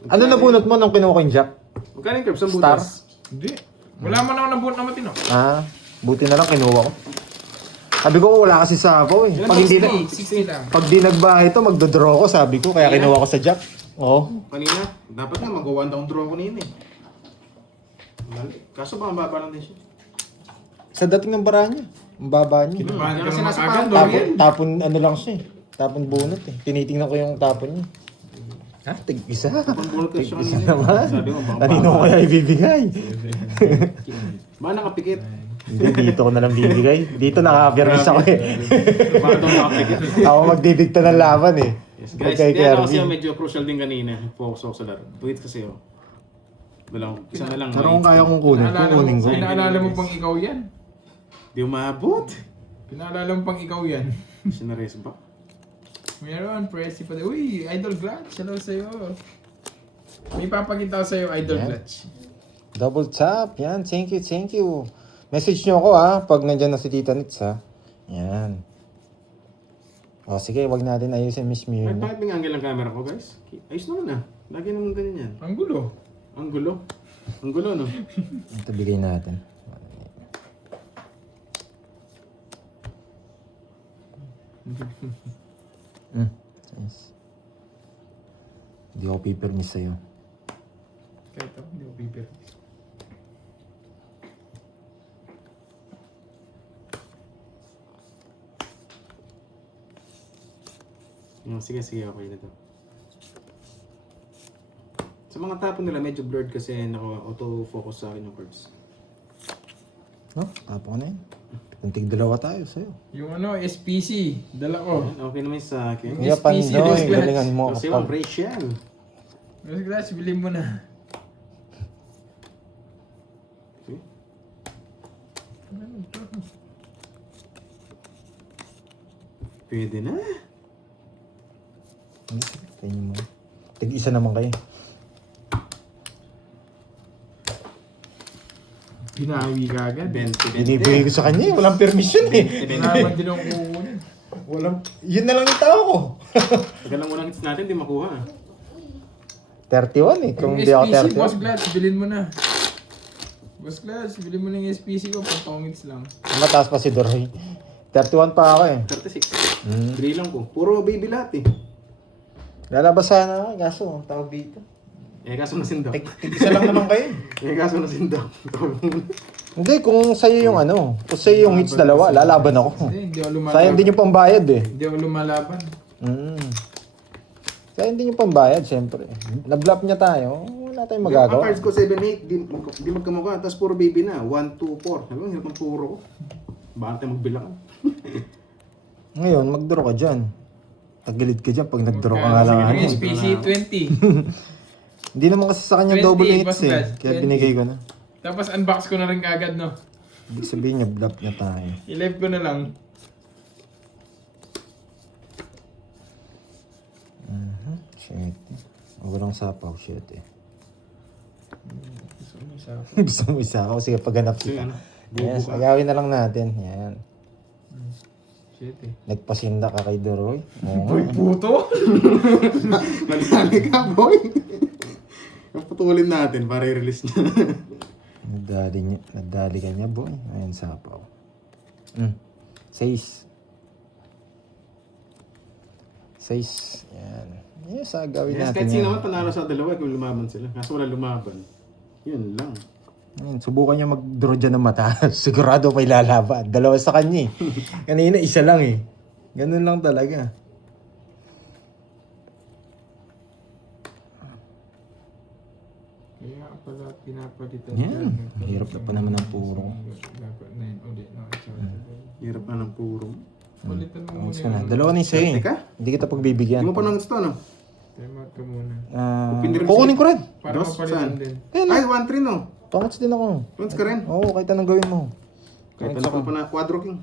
Ano nabunot mo nung kinuha ko yung jack? Magkano yung Curbs? Ang Star? butas? Hindi. Wala man ako nabunot na matino. Ah, buti na lang kinuha ko. Sabi ko, wala kasi sapaw eh. Pag hindi na, 60 lang. pag di nagbahay ito, magdodraw ko, sabi ko. Kaya kinuha ko sa jack. Oo. Kanina, dapat nga mag-1 down draw ko nila eh. Mali. Kaso baka mababa lang din siya. Sa dating ng bara niya. Ang baba niya. Kinabahan ka Kasi naman nasa agad, pando Dorian. Tapon ano lang siya eh. Tapon bunot eh. Tinitingnan ko yung tapon niya. Ha? Tig-isa? Pambunot ka siya Tig-isa kanina. naman. Sabi mo, baka Kanino ko kaya ibibigay? Baka nakapikit. Hindi, dito ko na lang bibigay. Dito nakapirmis ako eh. Baka daw nakapikit. Ako magdidikta ng laban eh. Yes, guys, Pagkay kaya ako kasi Kirby. medyo crucial din kanina. Focus ako sa laro. Tweet kasi ako. Isa na lang. Pero kung kaya kong kunin, kukunin ko. Pinaalala mo pang ikaw yan. Di umabot. Pinaalala mo pang ikaw yan. Sinares ba? Meron, pressy pa din. Uy, Idol Clutch. Hello sa'yo. May papakita ko sa'yo, Idol Yan. Clutch. Double tap. Yan. Thank you, thank you. Message nyo ako pag nandyan na si Tita Nitz Yan. O sige, wag natin ayusin Miss Ay, Mirna. bakit may angle ang camera ko, guys? Ayos naman ah. Lagi naman ganyan yan. Ang gulo. Ang gulo. Ang gulo, no? Ito bigay natin. Yes. Hindi ako pipirmis sa'yo. Kaya ito, hindi ko pipir. Sige, okay na to. Sa mga tapon nila, medyo blurred kasi naka-auto-focus sa akin yung cards. No? Tapo ko na yun. Kunting dalawa tayo sa'yo. Yung SPC, dala ko. Ayan, okay naman sa akin. Kaya SPC, Pandoy, Rose Glass. galingan mo Kasi kapag... Rachel. Mas glass, bilhin mo na. Okay. Pwede na. Tingin mo. Tig-isa naman kayo. Pinawi ka agad. 20. Binibigay ko sa kanya eh. Walang permission eh. Naman din ang kukunin. Walang... Yun na lang yung tao ko. Tagal lang unang hits natin, di makuha. 31 eh. Kung Yung di ako SPC, Boss 31. Glass, bilhin mo na. Boss Glass, bilhin mo na yung SPC ko, pantongits lang. Mataas pa si Doroy. 31 pa ako eh. 36. 3 lang po. Puro baby lahat eh. Lalabasan ako. Kaso, tawag dito. Kaso na sindok. Tig-isa lang naman kayo. Kaso na sindok. Hindi, kung sa'yo yung kung sa'yo yung hits dalawa, lalaban ako. Hindi ako lumalaban. Sayang din yung pambayad eh. Hindi ako lumalaban. Sayang din yung pambayad, syempre. Na-bluff niya tayo, wala tayong magagawa. Ang cards ko 7-8, di magkamukha. Tapos puro baby na. 1, 2, 4. Ano, hirap ng puro ko. Bakit tayo magbilang? Ngayon, mag-draw ka dyan. Tagilid ka dyan pag nag-draw ka nga lang. Sige, ano. yung SPC 20. Hindi naman kasi sa kanya 20, double hits Boss eh. Glass, Kaya 20. binigay ko na. Tapos unbox ko na rin kagad, no? Ibig sabihin niya, bluff niya tayo. I-live ko na lang. Shit. Walang sapaw, shit eh. Gusto ko isa ako. Gusto mo isa ako? Sige, paghanap Sige, kita. ano? Yes, Bubu ka. agawin na lang natin. Yan. Shit eh. Nagpasinda ka kay Doroy. Oo Boy, nga. puto! Nagdali ka, boy. Yung putulin natin para i-release niya. Nagdali ka niya, boy. Ayan, sapaw. 6. 6. Yan. Yes, agawin Yes, natin kahit sino yan. naman panalo sa dalawa kung lumaban sila. Kaso wala lumaban. Yun lang. Ayun, subukan niya mag-draw dyan ng mataas. Sigurado may lalaban. Dalawa sa kanya eh. Kanina, isa lang eh. Ganun lang talaga. Kaya pala pinapalitan Yan. Mahirap na pa naman ang puro. Dapat 9 ulit na. Hirap na ng puro. Palitan mo Ayos muna ka na. yung Dalawa na yung sa'yo eh. Teka. Hindi kita Hindi pagbibigyan. mo pa nang gusto, no? time out ka muna. Kukunin ko rin. Para Dos, mapalitan saan? din. Ayun Ay, na. 1-3, no? Tongats din ako. Pants ka rin. Oo, kahit anong gawin mo. Kahit ano pa na, quadro king.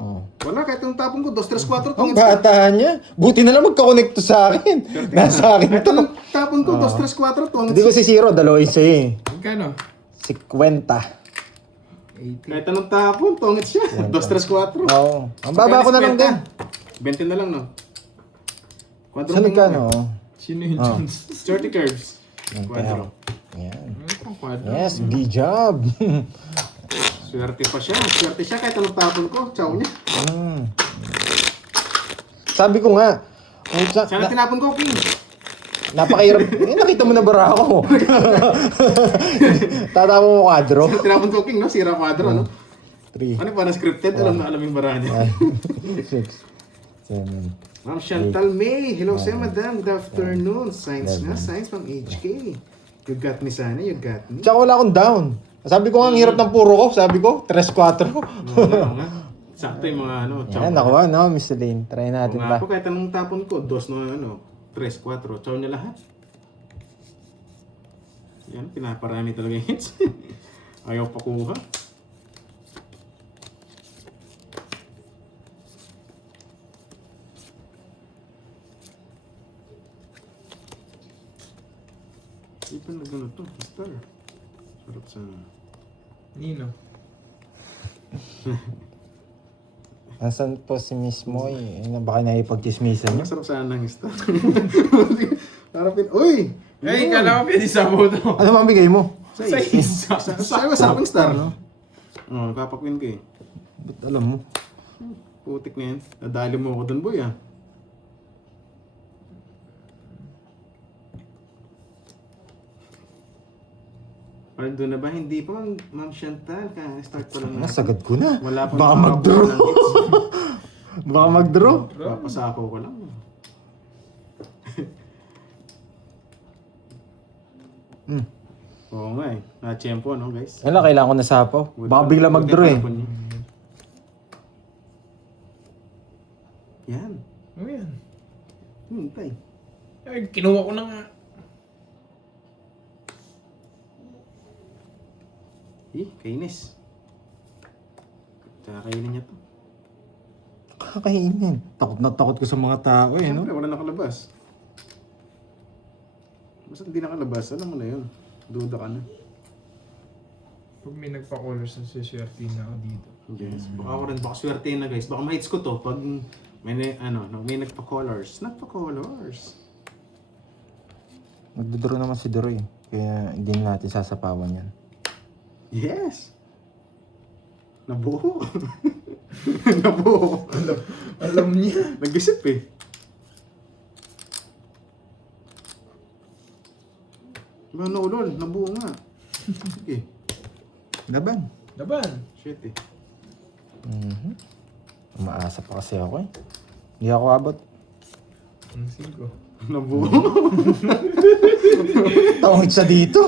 Oo. Wala, kahit ang tapon ko, 2, 3, 4. Ang bata niya. Buti na lang magkakonect to sa akin. Nasa akin Kahit to. ang tapon ko, 2, 3, 4. Hindi ko si Zero, dalawa yung sa'yo eh. Magkano? 50. 80. Kahit anong tapon, tongit siya. 2, 3, 4. Oo. Ang baba ko na lang din. 20 na lang, no? Quadro Saan king nagkano? mo, Sino yung Oh. Jones? 30 curves. Yan, Quadro. Yan. Ano pang quadro? Yes, good job. Swerte pa siya. Swerte siya kahit anong tapon ko. Chow niya. Sabi ko nga, Sana tinapon ko, king. napakahirap. Nakita mo na bara ako. Tatama mo kwadro. Tinapon ko, king, no? Sira quadro, no? 3, Ano pa na scripted? Alam na alam yung bara niya. 6, 7. Ma'am Chantal May. Hello, sir, madam. Good afternoon. Science nga. Science from HK. You got me sana. You got me. Tsaka wala akong down. Sabi ko nga, ang hirap ng puro ko. Sabi ko, 3-4. Oo nga. Sakto yung mga ano. Chow. Yan, nakuha, no, Mr. Lane. Try Oo natin nga ba? po, kahit anong tapon ko. 2, no, 3, 4. Chow niya lahat. Yan, pinaparami talaga yung hits. Ayaw pa kuha. Di ba nagano to? Star. Sarap sa... Nino. Nasaan po si Miss Moy? Baka naipag-chismisan niyo. Masarap sana ng star. Parang Uy! Ay, kala ko pwede sa mo to. Ano ba ang bigay mo? Sa isa. Sa'yo, masarap ang star, no? Oo, kapakwin ko eh. Ba't alam mo? Putik na yan. Nadali mo ako dun, boy, ah. Paldo na ba? Hindi pa, Ma'am Chantal. Start pa lang natin. Nasagad ko na. Wala pa Baka nakakakuha mag-draw. ng hits. Baka mag-draw. Papasako ko lang. Oo nga eh. Na-tempo, no guys? Wala, kailangan ko na sapaw. Baka bigla mag-draw eh. Yan. Oh, yan. Hintay. Ay, kinuha ko na nga. Kainis. Kakainin niya to. Kakainin. Takot na takot ko sa mga tao eh, no? Siyempre, wala nakalabas. Basta hindi nakalabas, alam mo na yun. Duda ka na. Pag may nagpa-colors sa swerte na ako dito. Yes. Baka ako rin, baka swerte na guys. Baka ma-hits ko to pag may, may nagpa-colors. Nagpa-colors. Magdodraw naman si Doroy. Kaya hindi na natin sasapawan yan. Yes! Nabuho. Nabuho. Alam niya. Nag-isip eh. Naulol, nabuo nga. Sige. Laban. Laban. Shit eh. Umaasa pa kasi ako eh. Hindi ako abot. Ang 5. Nabuo. Tawag sa dito.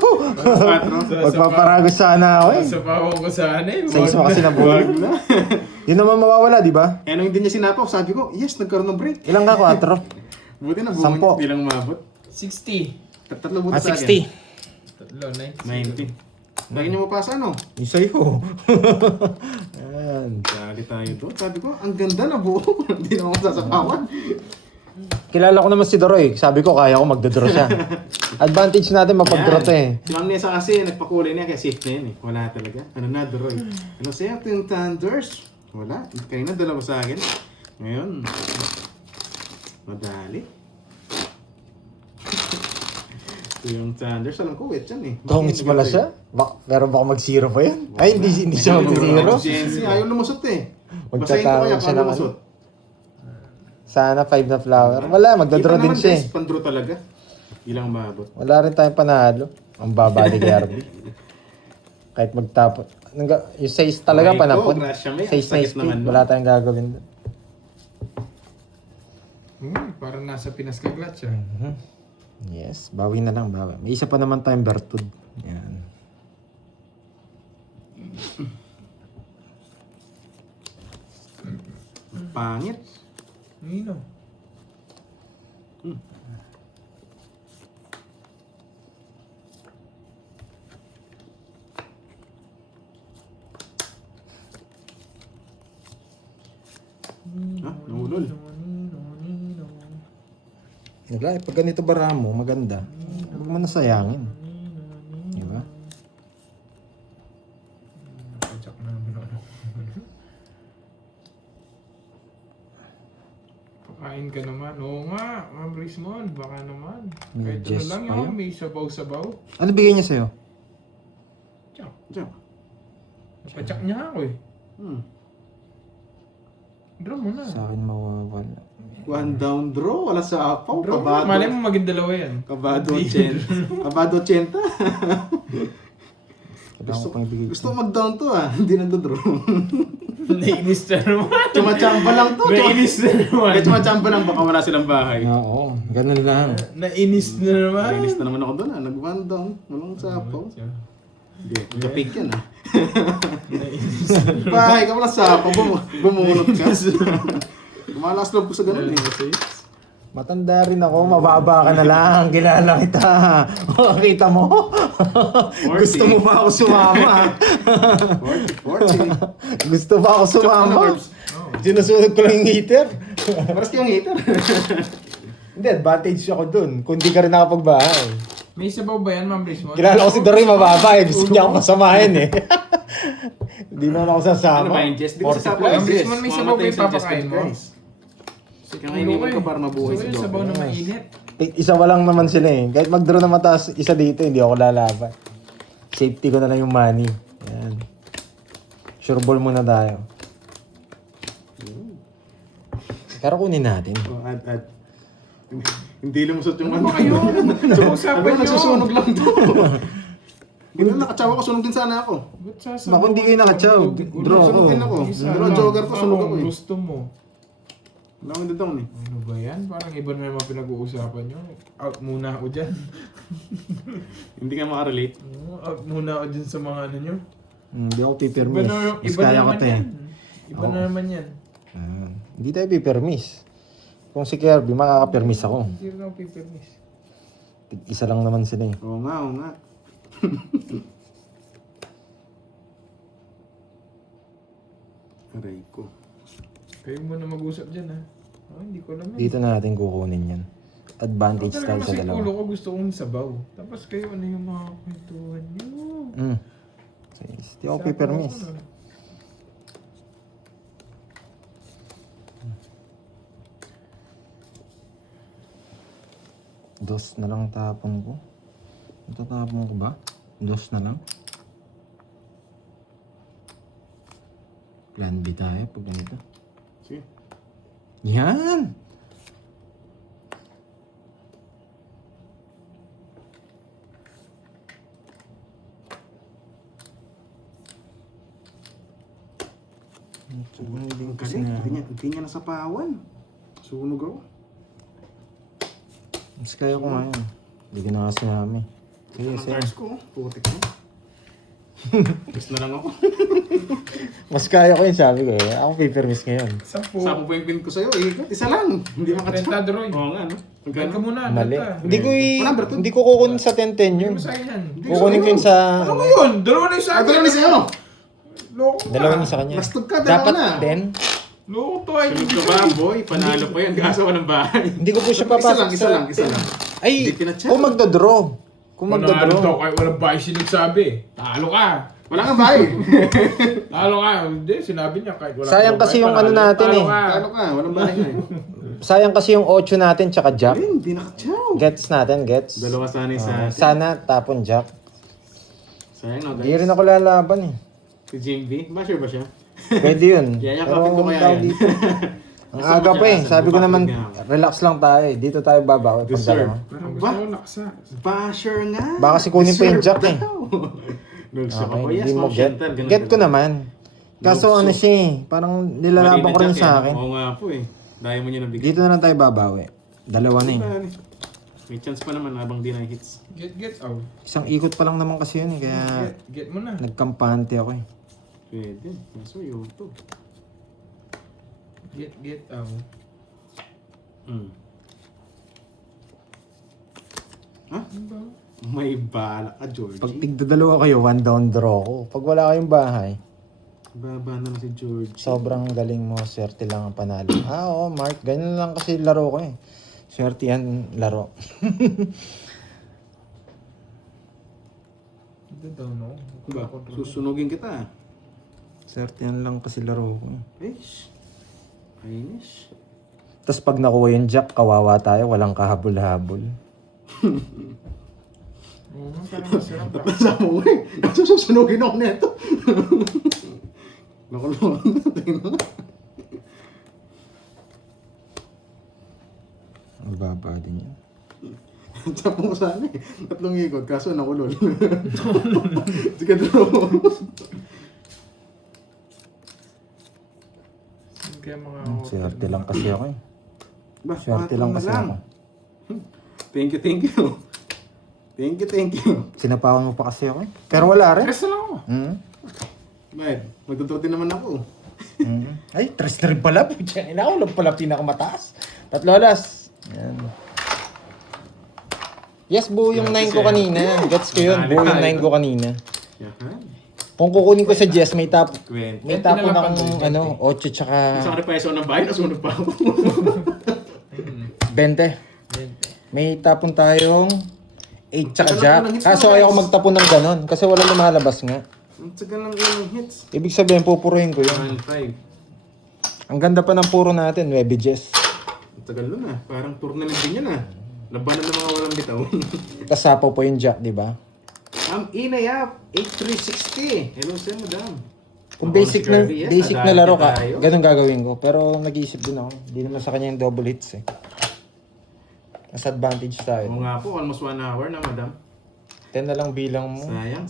Magpaparagos sana ako eh. Sa pawa ko sana eh. Sa isa kasi nabulag na. Yun naman mawawala, di ba? Eh, nung hindi niya sinapaw, sabi ko, yes, nagkaroon ng break. Ilang ka, 4? Buti na buo 10. niya, di lang umabot. 60. Tatlo buti sa akin. 3, 90. 90. Lagi niyo mapasa, no? Yung sa'yo. Ayan. Kali tayo doon. Sabi ko, ang ganda na buo. Hindi na ako sasapawan. Kilala ko naman si Doroy. Sabi ko, kaya ko magdodraw siya. Advantage natin mapag-draw to eh. Si Ma'am Nessa kasi, nagpakulay niya kaya safe na yun eh. Wala talaga. Ano na, Doroy? Ano sa'yo? Ito yung Thunders. Wala. Kanina dalawa sa akin. Ngayon, madali. Ito yung Thunders. Alam ko, wet yan eh. Tongits pala siya. Pero baka mag-zero pa yun. Ay, hindi siya mag-zero. Ayaw lumusot eh. Magtatawag Basahin ko kaya siya paano ng lumusot. Sana 5 na flower. Wala, magdodraw din siya eh. Pandraw talaga. Ilang maabot. Wala rin tayong panalo. Ang baba ni Garby. Kahit magtapot. Yung 6 talaga Okay, panapon. grasya, may 6 na sakit speed. naman, no? Wala tayong gagawin doon. Parang nasa Pinas ka clutch ah. Yes, bawi na lang, bawi. May isa pa naman tayong Bertud. Yan. Pangit. Nino. Ha? Nahulol. Wala, pag ganito bara mo, maganda. Huwag mo nasayangin. Di ba? Pajak namin ano. Pakain ka naman. Oo nga, Ma'am Rismond, baka naman. May Kahit ano Jess lang pa yun, yun? may sabaw-sabaw. Ano bigay niya sa'yo? Tsak. Diyan. Napatsak niya ako eh. Draw mo na. Sa akin mawawala. One down draw, wala sa apaw. Draw mo na. Malay mo maging dalawa yan. Kabado 80. Kabado 80. Kailangan ko pang ibigay. Gusto ko mag-down to ah. Hindi nagdo-draw. Nainis na naman. Chumachamba lang to. Nainis na naman. Kaya chumachamba lang, baka wala silang bahay. Oo, ganun lang. Nainis na naman. Nainis na naman ako doon ah. Nag-one down. Walang sa apaw. Hindi, kapig yan ah. Nainis na naman. Bahay ka wala sa apaw. Bumunot ka. Malakas loob ko sa ganun eh. Matanda rin ako, mababa ka na lang. Kilala kita. Makakita mo. Gusto mo ba ako sumama? 40. Gusto ba ako sumama? Sinusunod ko lang yung heater. Paras kayong hater. Hindi, advantage ako dun. Kung di ka rin nakapagbahay. May sabaw ba yan, Ma'am Rismond? Kilala ko si Doroy mababa eh. Gusto niya ako kasamahin eh. Hindi naman ako sasama. Ano ba yung Jess? Di ko 40 sa plus. Ma'am Rismond, may sabaw ba yung papakain mo? Kaya iniwan ko para mabuhay Gusto si ko yung sabaw Doc. na mainit. Isa pa lang naman sila eh. Kahit mag-draw na mataas, isa dito, hindi ako lalaban. Safety ko na lang yung money. Yan. Sure ball muna tayo. Pero kunin natin. Oh, add. Hindi lumusot yung Ano ba kayo? Usapan nyo. Nagsusunog lang to. Hindi na nakatsawa ko, sunog din sana ako. Ba't sasabaw? Baka hindi kayo nakatsaw. Draw Sunog din ako. ako. Dalawa jogger ko, sunog ako eh. Gusto mo. Wala akong down eh. Ano ba yan? Parang iba na naman pinag-uusapan nyo. Out muna ako dyan. Hindi ka makarelate. Out muna ako dyan sa mga ano nyo. Hindi ako Iba pipermis. na, Mas iba na kaya ko naman to eh. yan. Iba na naman yan. Hindi tayo pipermis. Kung si Kirby, makaka-permis ako. Hindi rin ako pipermis. Isa lang naman sila eh. Oo nga, oo nga. Aray ko. Kayo muna mag-usap dyan ha. Oh, hindi ko alam yan. Dito na natin kukunin yan. Advantage Ako tayo talaga sa kasi dalawa. ulo ko gusto kong sabaw. Tapos kayo ano yung mga kwentuhan nyo. Hindi ako pipermis. Sabaw ako, Dos na lang tapon ko. Matatapon ko ba? Dos na lang. Plan B tayo pag ganito. Sige. Yan! Ang galing. Hindi niya nasapawan. Sunog ako. Mas kaya ko ngayon. Hindi ko na kasi namin. Sige, Ang sige. cards ko. Putik mo. Gusto na lang ako. Mas kaya ko yun, sabi ko eh. Ako pipermis ngayon. Sampu. Sapo pa yung pin ko sa'yo. Isa lang. Hindi makatsa. Renta, Droy. Oo nga, no? Renta ka muna. Mali. renta. Hindi ko kukunin sa 10-10 yun. Hindi mo sa'yo yan. Kukunin ko yun sa... Ano mo yun? Dalawa na yung sa Ah, dalawa na sa'yo. Loko ka. Dalawa na sa kanya. Bastog ka, dalawa Dapat na. 10. Loko to ay. Sunod ka ba, boy? Panalo pa yan. Kaso ka ng bahay. Hindi ko po siya papasok Isa lang. Ay, Hindi pinatsa. kung magdodraw. Kung Kung magdadraw. magdodraw. Kahit walang bahay sinagsabi. Talo ka. Wala kang bahay. Talo ka. Hindi, sinabi niya kahit wala Sayang kang kasi bahay, yung ano panalo. natin Talo eh. ka. Talo ka. Walang bahay nga eh. Sayang kasi yung 8 natin tsaka jack. Ayun, hindi nakatsaw. Gets natin, gets. Dalawa sana yung sa atin. Sana tapon jack. Sayang no, Hindi guys. rin ako lalaban eh. Si Jimby. Sure ba siya? Pwede yun. Yayakapin ko kaya tawag yan. dito, ang aga pa eh. Sabi ko naman, relax lang tayo eh. Dito tayo babawi. Pag Deserve. dalawa. Pero gusto Ba? ko laksa. Basher nga. Baka kasi kunin pa yung Deserve jack eh. daw. Nagsa ka Okay, po. Yes, hindi mo ma'am get. Chantal. Ganun Get ko talaga. naman. Kaso Lukso. ano siya eh. Parang nilalaban ko rin Jack sa eh. akin. Oo nga po eh. Dahil mo niya nabigay. Dito na lang tayo babawi. Dalawa na eh. May chance pa naman habang di na hits. Get out. Isang ikot pa lang naman kasi yun eh. Kaya Get mo na. nagkampante ako eh. Pwede. Kaso yun to. Get out. Ha? Ano ba? May bala ka, Georgie. Pag tigdadalawa kayo, 1 down draw ko. Pag wala kayong bahay, Baba na lang si Georgie. sobrang galing mo. Swerte lang ang panalo. Oo, Mark. Ganyan lang kasi laro ko eh. Swerte yan laro. Hindi daw no. Ba? Susunugin kita. Swerte yan lang kasi laro ko eh. Eish. Ainis. Tapos pag nakuha yung jack, kawawa tayo. Walang kahabol-habol. Oo nga, parang masarap. Tapos mo eh. Kaso susunugin ako neto. Nakulong natin. Ang baba din yan. Sapo ko sana eh. 3 ikot. Kaso nakulol. Sige, draw. Kaya mga Swerte lang kasi ako eh. Ba, Swerte 4 lang na kasi lang. ako. Thank you. Thank you. Sinapawan mo pa kasi ako eh. Pero wala rin. Stress na lang ako. Bakit? Magtututi naman ako. Ay, 3 na rin pala. Putya, ina ako lang pala pinakamataas. 3 alas. Yan. Yes, buo yung 9 ko kanina. Gets ko yun. Buo yung 9 ko kanina. Yahan. Kung kukunin ko sa Jess, may 20. tapon lang akong pang 8 tsaka Sa repaso ng bahay, nasunod pa ako. 20. May tapon tayong 8 tsaka Tagal jack. lang ng hits Kaso mo, ayaw ko guys. magtapon ng ganon. Kasi wala lumalabas nga. Ang tagal lang yung hits. Ibig sabihin, pupuruhin ko yun. 1-5. Ang ganda pa ng puro natin, Webby Jess. Ang tagal nun ah. Parang tournament din yan ah. Labanan ng mga walang bitaw. Tapos sapaw po yung jack, di ba? Inayap, 8360. Hello sir, madam. Kung Ako basic si na Kirby, yes, basic na nadali laro ka ka, tayo. ganun gagawin ko. Pero nag-iisip din ako. Hindi naman sa kanya yung double hits eh. Mas advantage Oo tayo. nga po, almost 1 hour na madam. 10 na lang bilang mo. Sayang.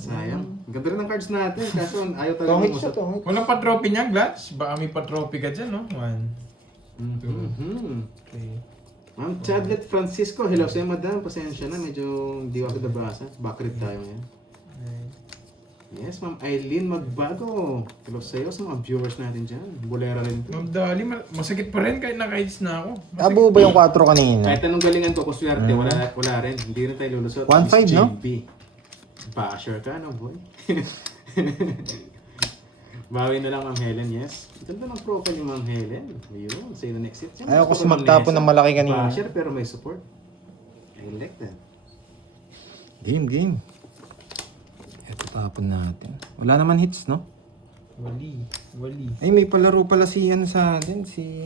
Ang ganda rin ng cards natin. Kaso ayaw talaga Tongit siya, umusap. tongit. Walang pa-trophy niya, Glats. Baka may pa-trophy ka dyan, no? 1, Okay. Ma'am Chadlet Francisco, hello sa'yo madam. Pasensya na, medyo hindi ako nabasa. Backread tayo ngayon. Alright. Yes, Ma'am Eileen Magbago. Hello sa'yo sa mga viewers natin dyan. Bolera rin to. Ma'am Dali, masakit pa rin kahit naka-hits na ako. Abo ba yung 4 kanina? Kahit anong galingan ko, kung swerte, wala rin. Hindi rin tayo lulusot. 1.5, no? JB. Basher ka, no boy? Bawi na lang, Ma'am Helen, yes. Ganda ng profile yung Ma'am Helen. Ayun, say the next hit. Ayaw kasi magtapon ng malaki kanina. Basher, pero may support. I like that. Game. Ito tapon natin. Wala naman hits, no? Wali. Ay, may palaro pala si ano sa atin, si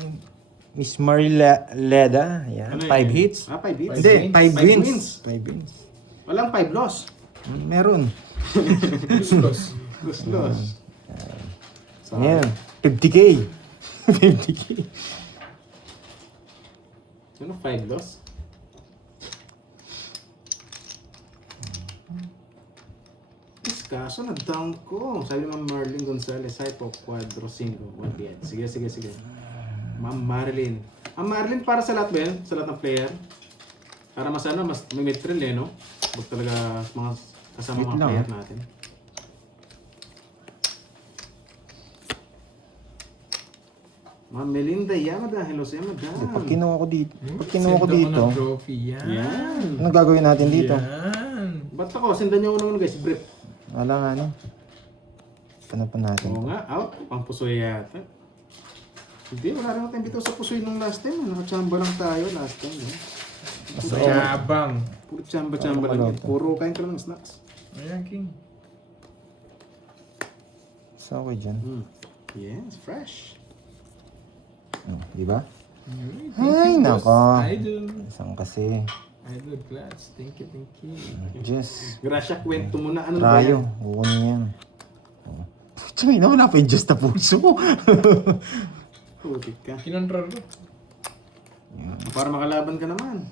Miss Marileda. Yan, Ano 5 yan? hits. 5 hits? Hindi, 5 Five wins. wins. 5 wins. Walang 5 loss. Meron. Useless. Loss. Yan, 50k. 50k. Ano 5 loss? Kaso na-down ko. Sabi ni Ma'am Marlene Gonzalez, Hypo, Quadro, 5, 1 bet. Sige. Ma'am Marlene. Ma'am Marlene, para sa lahat ba yan? Sa lahat ng player? Para mas may mid-thrill eh, no? Huwag talaga mga kasama Wait mga lang, player ah. natin. Ma'am Melinda Yamada, hello sa Yamada. Pag kinuha ko dito, ng trophy. Yan. Yan. anong gagawin natin dito? Yan. Ba't ako? Sindan niyo ako naman guys, brief. Wala nga, no? Ano pa natin? Oo nga, out. Pang pusoy yata. Hindi, wala rin natin dito sa pusoy nung last time. Nakachamba lang tayo last time. Eh. Mayabang. Puro chamba-chamba lang. Yun. Puro kain ka lang ng snacks. Ayan, King. Sa ako dyan. Yes, fresh. Oh, di ba? Thank Ay, you, boss. nako. Idol. Isang kasi. Idol class. Thank you. Diyos. Gracia, kwento mo na. Ano ba Rayo. yan? Kukunin yan. Oh. Tsumay na, wala pa yung Diyos na puso. Putik ka. Kinontrol ko. Para makalaban ka naman.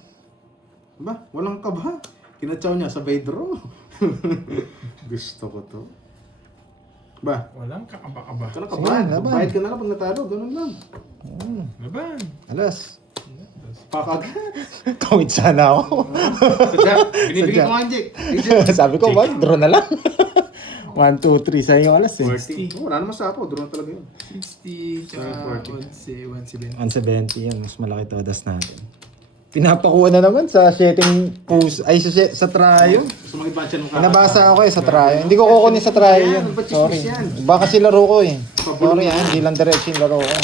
Ba, walang kaba. Kinatsaw niya, sabay draw. Gusto ko to. Ba, Walang kakaba-kaba. ka na Sige, kabahan. laban. Bayad ka na lang pag natalo. Ganun lang. Laban. Alas. Pakagad. Kawit sana ako. Sadya, binibigyan ko nga, Jake. Sabi ko, wag, draw na lang. 1, 2, 3, sa yung alas eh. 40. Oh, wala naman sa ako. Draw na talaga yun. 60 tsaka 170. 170 yan, mas malaki todas natin. Pinapakuha na naman sa setting post, ay sa trayo. Gusto mo iba mo ka. Nabasa ako sa trayo. Hindi ko kukunin sa trayo yun. Sorry. Iba kasi laro ko eh. Sorry hindi lang diretso yung laro ko.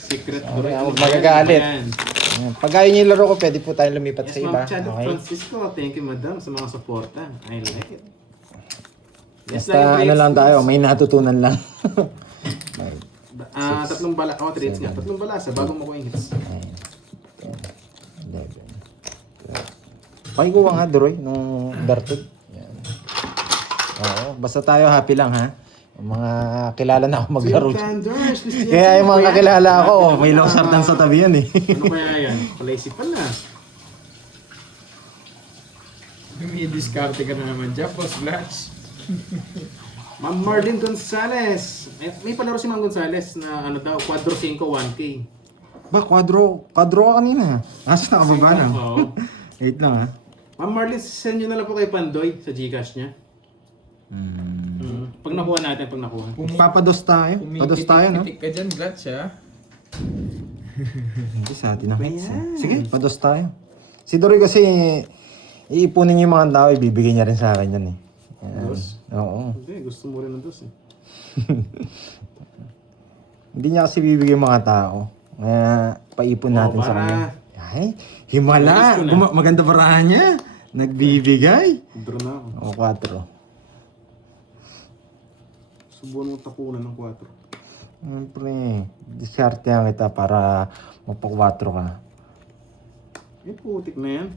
Secret Sorry, draw. huwag magagalit. Yan. Ayan. Pag ayaw niyo yung laro ko, pwede po tayong lumipat Yes, sa iba. Ma'am Chad Okay? Francisco. Thank you, madam, sa mga suporta. I like it. Basta ano lang tayo, may natutunan lang. Tatlong bala. Oh, 3 hits nga. Tatlong balasa bago mo ko yung hits. 11. Pakikuha nga, Droy, nung Bertod. Yan. Oo, basta tayo happy lang ha. Yung mga kilala na ako maglaro. Thunders, Christian, Kaya yung sino mga ba yan? kakilala ako, may low sartan sa tabi yan eh. Ano kaya yan? Palaisipan na. Dumidiskarte ka na naman dyan, Boss Blatch. Ma'am Marlene Gonzalez. May palaro si Ma'am Gonzalez na ano daw, Quadro 5, 1K. Ba, quadro ka kanina. Asa nakababa na? Oo. Wait lang ha. Ma'am Marlene, send nyo na lang po kay Pandoy sa Gcash niya. Pag nakuha natin, pag nakuha. Papados tayo. Pados tayo, no? Pumipitik ka dyan, Blatch, ha? Hindi sa atin ang hits eh. Sige, pados tayo. Si Dory kasi, iipunin niya yung mga tao, ibibigay niya rin sa akin yan eh. Yan. Dos? Oo. Hindi, gusto mo rin ng dos eh. Hindi niya kasi bibigay yung mga tao. Kaya paipon natin sa para- kanya. Ay, himala. Bilis ko na. Maganda parahan niya. Nagbibigay. Draw na ako. O, 4. Subuan mo tapunan ng 4. Siyempre, diskartehan kita para magpa-4 ka. Eh, putik na yan.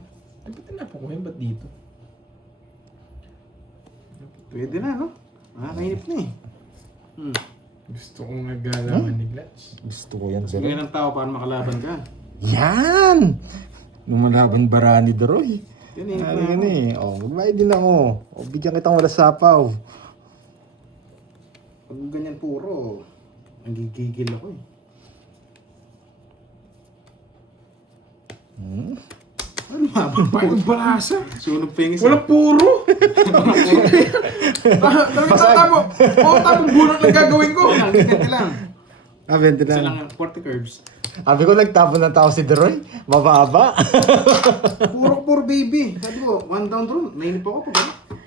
Ay, ba't napakuhin? Ba't dito? Pwede na, no? Nakakainip na eh. Gusto kong nagalaman ni Blatch. Gusto ko yan, Bigyan ng tao para makalaban ka. Yan! Lumalaban bara ni Doroy. Yan, inip Ano na yan ako. eh. O, magbayad din ako. O, bigyan kitang wala sapaw. Pag ganyan puro, nagigigil ako eh. Lumabang pa. Pagod balasa. Sunog pa yung isa. Wala puro. Tama. Tamang bunot lang gagawin ko. Ganti lang. Bente Isa lang. lang 40 curves. Sabi ko, nagtapon ng tao si Deroy. Mababa. Puro baby. Sabi ko, one down drone. Nainip ako pa ba?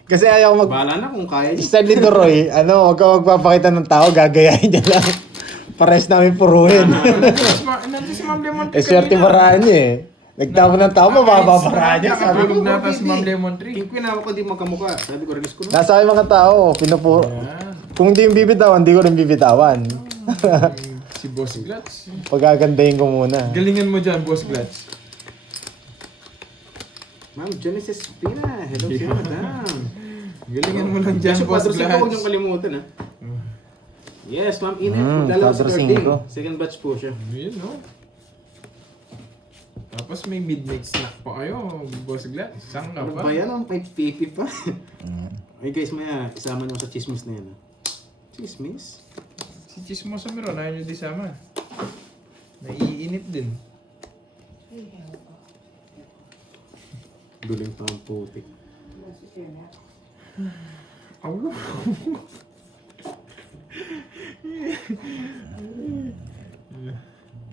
Kasi ayaw mag... Bahala na kung kaya niya. Style ni Deroy, huwag ka magpapakita ng tao, gagayahin niya lang. Pares namin puruhin. Nandiyan si Ma'am Lemon Tree. Swerte baraan niya eh. Nagtapon ng tao, mababa baraan niya. Sabi ko, Nakatulog na si Ma'am Lemon Tree. King Queen ako di magkamukha. Sabi ko, regis ko na. nasa akin mga tao, pinupuro. Kung di yung bibitawan, di ko rin bibitawan. Si Boss Glutz. Pagagandahin ko muna. Galingan mo dyan, Boss Glutz. Ma'am Genesis Pina. Hello sa'yo, madam. Galingan mo lang dyan, Kasi Boss 4-5 huwag niyong Glutz. kalimutan ha. Yes, Ma'am Ina. Dalawa sa 4-5. third day. Second batch po siya. Yun, no? Tapos may midnight snack pa kayo, Boss Glutz. Saan ka Ano pa? ba yan? May pipi pa. Ay guys, maya isama niyo sa chismis na yan. Chismis? Si Chismoso meron, ayaw nyo di sama. Naiinip din. Duling pa ang putik. Aw!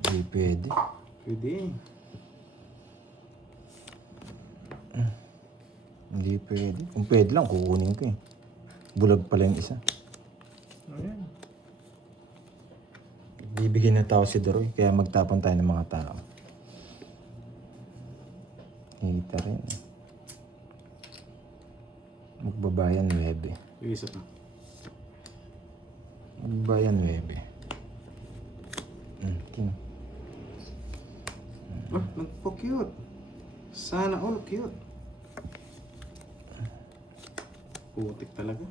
Hindi pwede. Pwede. Hindi pwede. Kung pwede lang, kukunin ko eh. Bulag pala yung isa. Ayan. Bibigyan na tao si Deroy, kaya magtapon tayo ng mga tao. Hita rin. Magbabayan 9. Yung isa pa. Magbabayan 9. King. Ah, nagpo-cute. Sana all cute. Putik talaga.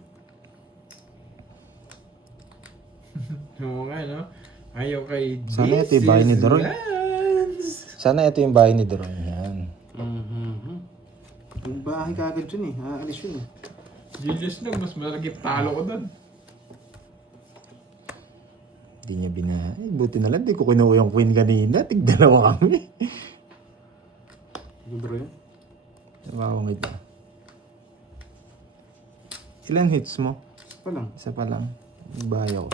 Oo nga, no? Ayaw kay Sana ito yung bahay ni Deroy. Lance. Sana ito yung bahay ni Deroy. Yan. Ang bahay kagad yun eh. Aalis yun eh. Julius na, mas malagi talo ko doon. Hindi niya binahay. Buti na lang, di ko kinuha yung queen kanina. Tigdalawa kami. Gudro yun. Nawawangit na. Ilan hits mo? Pa lang. Isa pa lang. Bahay ako.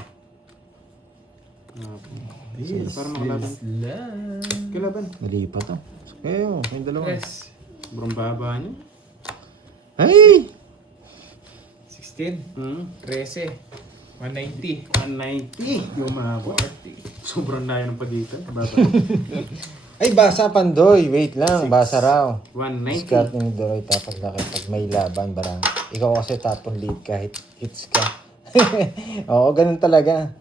Sige, para makalaban. Lance. Kalaban. Mali pa to. Kayo, kayong dalawa. Yes. Sobrang baba niya. Ay! 16. 13. 190. 190. Di umabot. 40. Sobrang layo ng pagitan. Baba. Ay, basa Pandoy. Wait lang, basa raw. 190. Discard ni Deroy tapos laki pag may laban barang. Ikaw kasi tapon lead kahit hits ka. Oo, ganun talaga.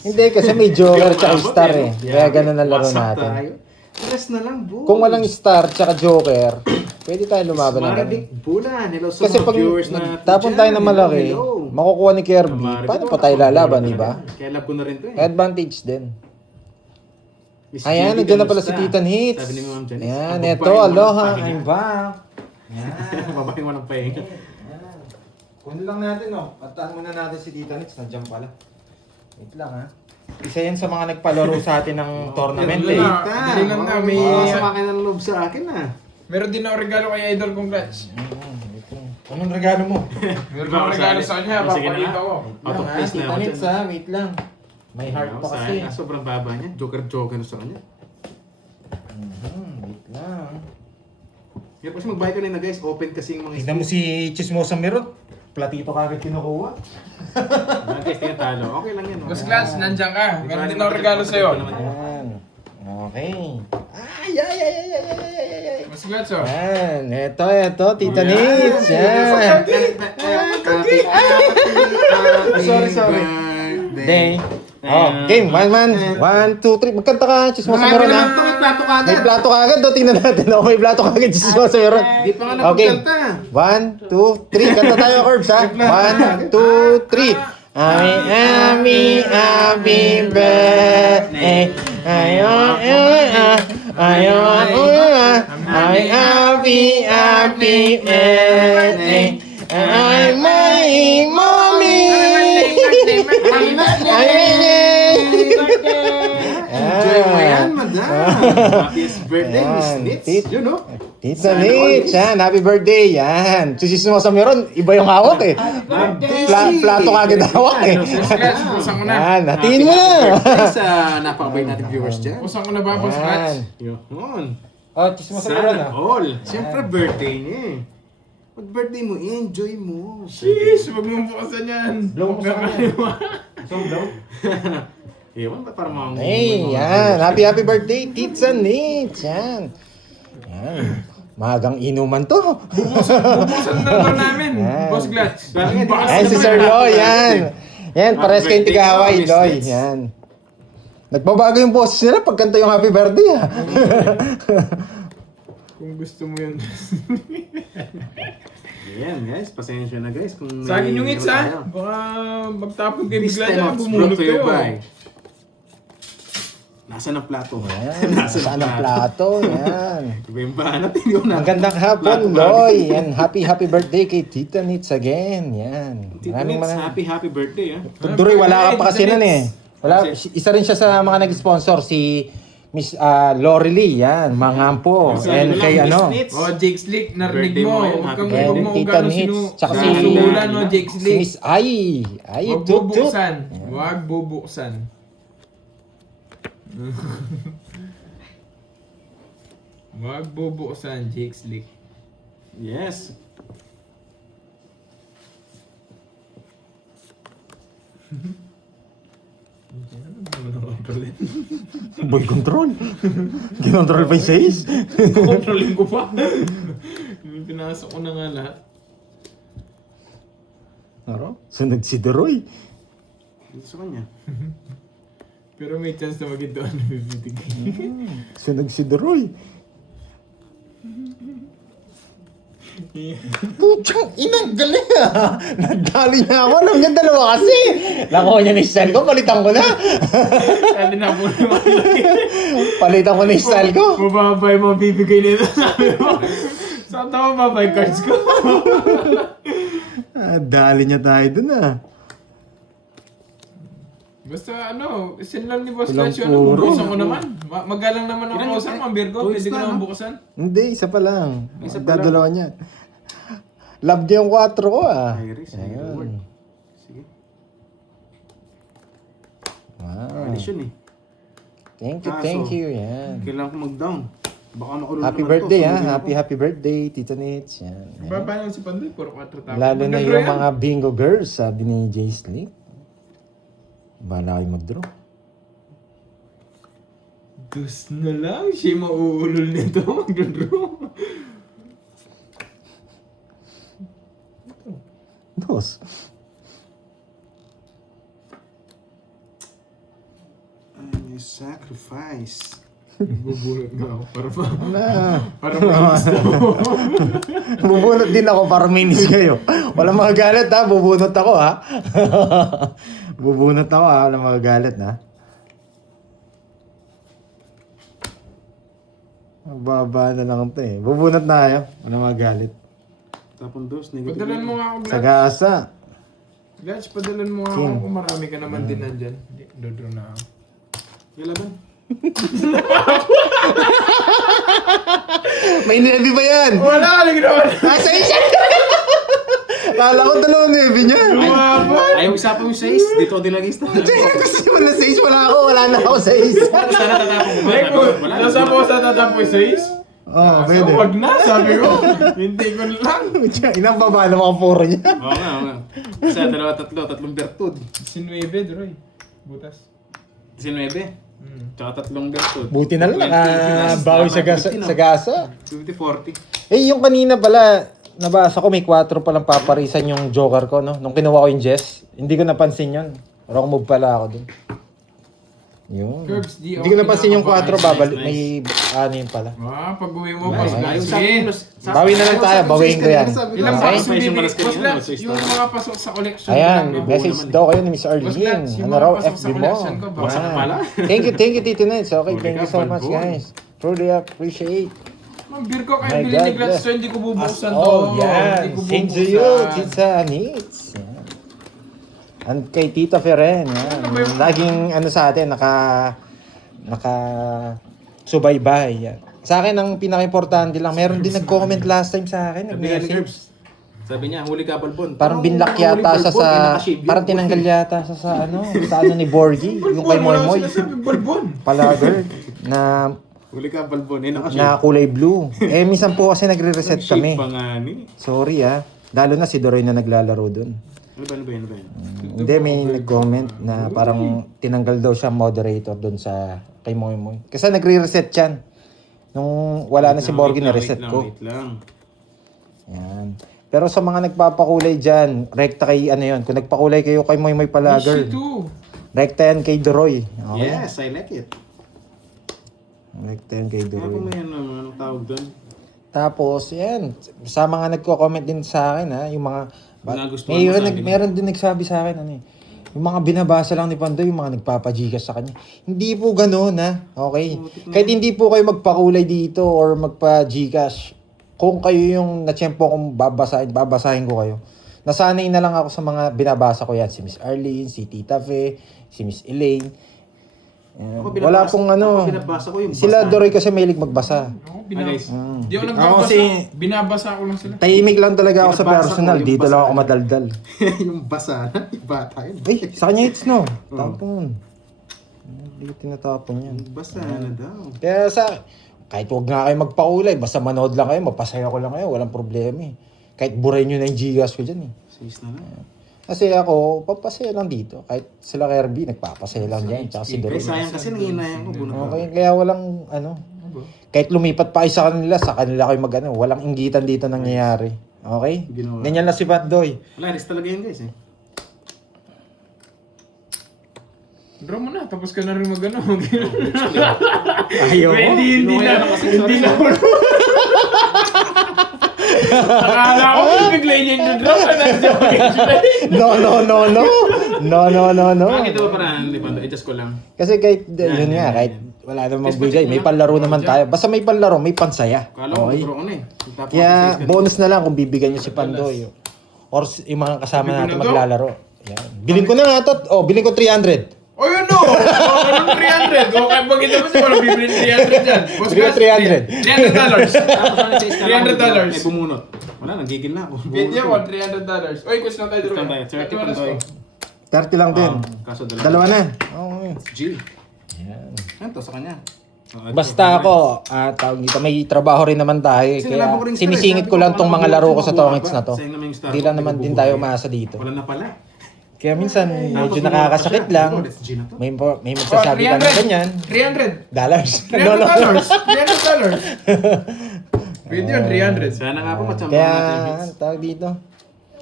Hindi, kasi may joker tsaka star eh. Kaya ganun ang laro natin. Rest na lang, boy. Kung walang star tsaka joker, pwede tayo lumaban ng ganun. Maradik bulan. Hello sa Kasi mga pag viewers na tapon tayo ng malaki, Hello. makukuha ni Kirby. Paano pa tayo lalaban, di ba? Kaya love ko na rin to eh. Advantage din. Miss Ayan, Judy, nandiyan na pala si kamusta? Titan Hits. Sabi ni Ma'am Janice. Ayan, ang eto, babaeng walang aloha, pahinga. I'm back. Babaeng walang pahinga. Kunin lang natin, oh. Pataan muna natin si Titan Hits. Nandiyan pala. Wait lang, ha. Isa yan sa mga nagpalaro sa atin ng tournament, eh. Dali lang na, may- Sa akin ng loob sa akin ah. Meron din ako regalo kay Idol kong Glutz. Wait lang. Anong regalo mo? Meron ako regalo sa kanya, Sige na papalito nga. ko. Wait Out lang, of ha. place na Titan ako Hits, dyan. ha. Wait lang. May heart pa kasi. Sobrang baba niya. Joker na sa kanya. Wait lang. Kaya kasi magbayad ka na guys. Open kasi yung mga Tignan mo si Chismosa Meron. Platito kagad kinukuha. guys, tingnan talo. Okay lang yan. oh. Boss Glutz, nandiyan ka. Meron din ako regalo sa'yo. Ayan. Okay. Ay. Boss Glutz, oh. Yan. Eto, Tita Nits. Yan. Sorry. Day. Oh, game. One man. 1, 2, 3. Magkanta ka, Chismosa Meron, ha? Plato ka May plato kagad. O, tingnan natin. Oh, may plato kagad, Chismosa Meron. Di pa nga Okay. napagkanta. 1, 2, 3. Kanta tayo, Curbs, ha? 1, 2, 3. Happy birthday. Happy birthday. Ay, my mommy. Enjoy mo yan. Happiest birthday, Miss Ayan, Nits. Tit. Yun, no? Tita Sana Nits, all. yan. Happy birthday, yan. Susis mo sa meron, iba yung hawak eh. Plato kagad hawak eh. Scratch, pusan ko na. Yan, hatiin mo na. Birthday sa napakabait nating viewers dyan. Pusan ko na ba, boss Yan. Scratch? Yun. Oh, chismo sa meron Sana all. Siyempre, birthday niya eh. Pag birthday mo, enjoy mo. Sheesh, wag mong bukasan yan. Blow ko sa Ewan ba para mga... Hey, yan. Happy birthday, Tita Nits. Yan. Yan. Magang inuman to. Bubusan na naman namin, Yan. boss Scratch. Yan si Sir Loy, yan. Yan, pares kayong tiga-Hawaii, Loy. Yan. Nagbabago yung boses nila pag kanta yung happy birthday, ha? Kung gusto mo yun. Yan guys, pasensya na guys. Kung Sa akin yung hits, tayo. ha? Baka magtapon kayo This bigla time dyan, out, bumulot brought to you kayo. by... Nasaan ang plato? Yan. Saan ang plato? Yan. Iba yung banat, hindi ko na. Magandang hapon, Loy. And happy birthday kay Tita Nits again. Yan. Tita Nits, happy birthday ah. Tuduroy, wala ka pa kasi nun eh. Wala, isa rin siya sa mga nag-sponsor, si Miss Lorelie, yan, Mangampo. And kay ano, Oh, Jake Slick, narinig Birthday mo. mo yun, Huwag kang happy huwag and mo kung Tita gano'n Nits, tsaka si sinusulan, no, Jake si Slick. Miss Ay, Huwag tut. bubuksan. Huwag bubuksan. Huwag bubuksan, Jake Slick. Yes. Boy control. Kinontrol pa yung says. Kontrolin ko pa. Pinasok ko na nga lahat. Ano? Sunod si Deroy. Dito sa kanya. Pero may chance na maging doon na bibitig. Sunod si Deroy. Putsang inang galing ah. Nadali niya ako. Alam niya dalawa kasi. Nakuha niya na yung style ko. Palitan ko na. Sabi na po naman. Palitan ko na yung style ko. Mababa yung mabibigay nito, sabi mo. Saan tama mababa yung cards ko? Dali niya tayo dun ah. Basta ano, send lang ni Boss Walang Clutch yun. Ano, puro. bubukasan ko naman. Magalang naman ako Ilan kausap, yung- ang Virgo. Toys Pwede ko na, naman no? bukasan. Hindi, isa pa lang. Isa pa lang. Dadalawa niya. Love niya yung 4 ko ah. Iris, Ayan. reward. Sige. Wow. Alis yun eh. Thank you. Yan. Kailangan ko mag-down. Baka makulong Happy naman birthday to. ha. Sundin ako. Happy birthday, Tita Nits. Yan. Baba naman si Pandoy, puro 4 tapos. Lalo na Mag-draw yung yan. mga bingo girls, sabi ni Jay Slick. Bahala kayo mag-draw. Dus na lang, siya mauulol nito. Mag-draw. Dos. Ay, sacrifice. Bubulot nga ako para pa. Na. Para mainis daw. Bubunot din ako para minis kayo. Walang mga galit ha. Bubunot ako ha. Bubunot ako ha. Walang mga galit ha. Mababa na lang ito eh. Bubunot na kayo. Walang mga galit. Tapon dos, negative. Padalan mo nga ako, Glad. Sagasa. Glad, padalan mo nga ako King. kung marami ka naman din nandyan. Dodo na ako. Ilaban. May nevi ba yan? Wala ka lang naman! Nasa isa! Kala ko dalawang nevi niya. Lumaban! Ayaw usapin yung 6. Dito din lagi sa Gusto mo na 6? Wala ako. Wala na ako 6. Sana tatapon mo ba? Like, Wala. nasa po sa tatapoy sa is? Oo, pwede. Wag na, sabi ko. Hindi ko lang. Inang baba ng mga puro niya. Oo nga, oo nga. Isa, dalawa, tatlong bertud. Si 9, Droy. Butas. 19. Tsaka tatlong bertud. Buti na lang nakabawi sa gasa. 50-40. Eh, yung kanina pala, nabasa ko may 4 palang paparisan yung joker ko, no? Nung kinuha ko yung Jess, hindi ko napansin yun. Wrong move pala ako dun. Yun. Curbs, di Hindi ko ako napansin yung 4, kinakabahan. babalik. Nice. May ano yun pala. Pag uwi mo, Nice. boss, Ayaw guys. Bawi na lang tayo, bawiin ko yan. Ilang Okay. pasok Yung yung malas bibig? kanina, Boss, no? yung mga pasok sa collection. Ayan, ko lang, message naman eh. daw kayo ni Miss Boss Arlene. Lats, yung Ano mga raw, pasok sa FB mo. collection ko, baka na pala. Thank you, Tito Nets. Okay, Huli thank ka, you so much, Balbon. guys. Truly appreciate. Mambir ko kayo My bilhin ni God, Glats bless. to, hindi ko bubuksan to. Oh, Hindi yan. ko Same to bubuksan. you, Tita Nets. Yan. And kay Tita Feren, yan. Ano ba yung- Laging ano sa atin, subaybay. Yan. Sa akin, ang pinaka-importante lang, meron din nag-comment last time sa akin. Sabi niya ni Nag-message. Herbs. Sabi niya, huli ka balbon. Parang binlock yata sa parang tinanggal yata sa ni Borgie, yung kay Moy Moy. Balbon. Palager na Huli ka balbon. Eh, nakashave. kulay blue. Minsan po kasi nagre-reset Shave kami. pa nga ni. Sorry Lalo na si Doroy na naglalaro dun. Ano ba yan? Hindi, may nag-comment na parang tinanggal daw siya moderator dun sa kay Moy Moy. Kasi nagre-reset yan. Nung wala na si Borgie, na-reset ko. Wait lang. Yan. Pero sa mga nagpapakulay dyan, rekta kay yun. Kung nagpakulay kayo kay Moy Moy Palager, rekta yan kay Doroy. Okay? Yes, I like it. Rekta yan kay Ano Doroy. may anong tawag doon? Tapos, yan. Sa mga nagko-comment din sa akin, yung mga... Nagustuhan mo sa akin. Meron din nagsabi sa akin, yung mga binabasa lang ni Pandoy, yung mga nagpapagikas sa kanya. Hindi po gano'n, Okay? Kahit hindi po kayo magpakulay dito or magpa-Gcash, kung kayo yung natsyempo kong babasahin ko kayo. Nasanay na lang ako sa mga binabasa ko yan. Si Miss Arlene, si Tita Fe, si Miss Elaine. Wala pong Ako binabasa ko yung Sila basa. Doroy kasi mahilig magbasa. Guys. Di ako Ako nagbabasa. kasi- Binabasa ko lang sila. Tahimik lang talaga ako sa Binabasa ko personal. yung Dito lang basa. ako madaldal. yung basa na. Yung bata yun. Sa kanya hits no. Tapon. Hindi ko tinatapon yan. Basa na daw. Kaya kahit huwag nga kayo magpakulay, basta manood lang kayo, mapasaya ko lang kayo, walang problema Kahit buray nyo na yung Gcash ko dyan Sis na lang. Kasi ako, papasaya lang dito. Kahit sila Kirby, nagpapasaya lang dyan. Tsaka si Doroy. Sayang kasi nanginayang ko. Bunot Okay, kaya walang kahit lumipat pa kayo sa kanila kayo walang inggitan dito nangyayari. Okay? Ginawa. Ganyan lang si Batdoy. Wala, risk talaga yun guys Draw mo na, tapos ka na rin mag-ano. Ayaw Hindi na. Akala ko bigla niya yung draw. No. Bakit ito ba parang Lipando? I-just ko lang. Kasi kahit, yun nga, kahit wala namang magbigay, may panlaro naman tayo. Basta may panlaro, may pansaya. Kala ko Okay? draw ko na eh. Tapos Kaya size ka bonus na lang kung bibigyan nyo si Pandoy. Or yung mga kasama Bibigyan natin na to? maglalaro. Yan. Bilhin ko na nga to. Bilhin ko 300. Oh, yun no! Anong 300? O, kaya bakit naman siya walang bibili ng 300 dyan? Bigyan ko 300. Tapos ano size ka lang? $300. May bumunot. Wala, nagigil na ako. Pwede ako, $300. Oy, quiz na tayo draw. Quiz na tayo, 30 Pandoy. 30 lang din. Kaso Dalawa na. Okay. G. Yan. Yan to sa kanya. Basta ako, tawag dito, may trabaho rin naman tayo. Kasi nalaban ko Kaya rin sinisingit ko lang tong mga laro ko sa Tongits na to. Sayang naman yung star Hindi ko, lang naman din tayo umaasa dito. Wala na pala. Kaya minsan, medyo Tapos nakakasakit lang. Let's G na to. May magsasabi ka na ganyan. $300. Dollars. $300. Pwede yun, 300. Sana nga po matsamba Kaya, natin. Vince. tawag dito.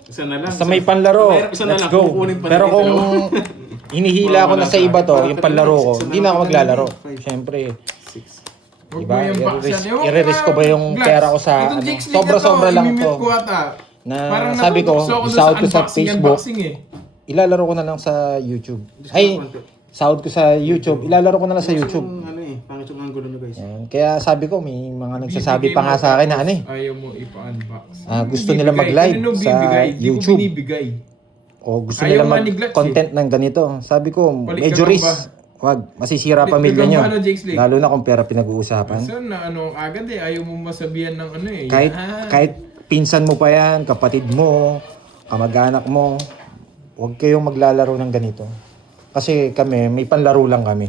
Isa na lang. Basta may panlaro, Isa na let's lang, go. kukunin pa Pero natin kung dalawa. hinihila ko na sa iba to, yung panlaro ko, Isa na hindi na ako lang, maglalaro. five. Siyempre, Six. Huwag Diba? mo yung baksan. I-re-risk ko ba yung pera ko sa, Itong ano, Jigs League sobra-sobra na lang imimit to. ko ata. Na Parang sabi ko, natutukso ako dun isahod ko sa unboxing, Facebook, unboxing eh. ilalaro ko na lang sa YouTube. Ay, sahod ko sa YouTube, ilalaro ko na lang sa YouTube. Yung ano eh, pangit yung angulo nyo guys. Yan. Kaya sabi ko, may mga nagsasabi pa nga sa akin na ano eh. Ayaw mo ipa-unbox. Gusto nila mag-live sa YouTube. Hindi ko binibigay. O gusto Ayaw nila nga ni Glutch mag-content ng ganito. Sabi ko, Palit medyo ka lang risk. Wag, masisira Palit pamilya ka nyo. ba, ano, Jakes League? Lalo na kung pera pinag-uusapan. So na ano, agad eh. Ayaw mo masabihan ng ano eh. Kahit pinsan mo pa yan, kapatid mo, kamag-anak mo, huwag kayong maglalaro ng ganito. Kasi kami, may panlaro lang kami.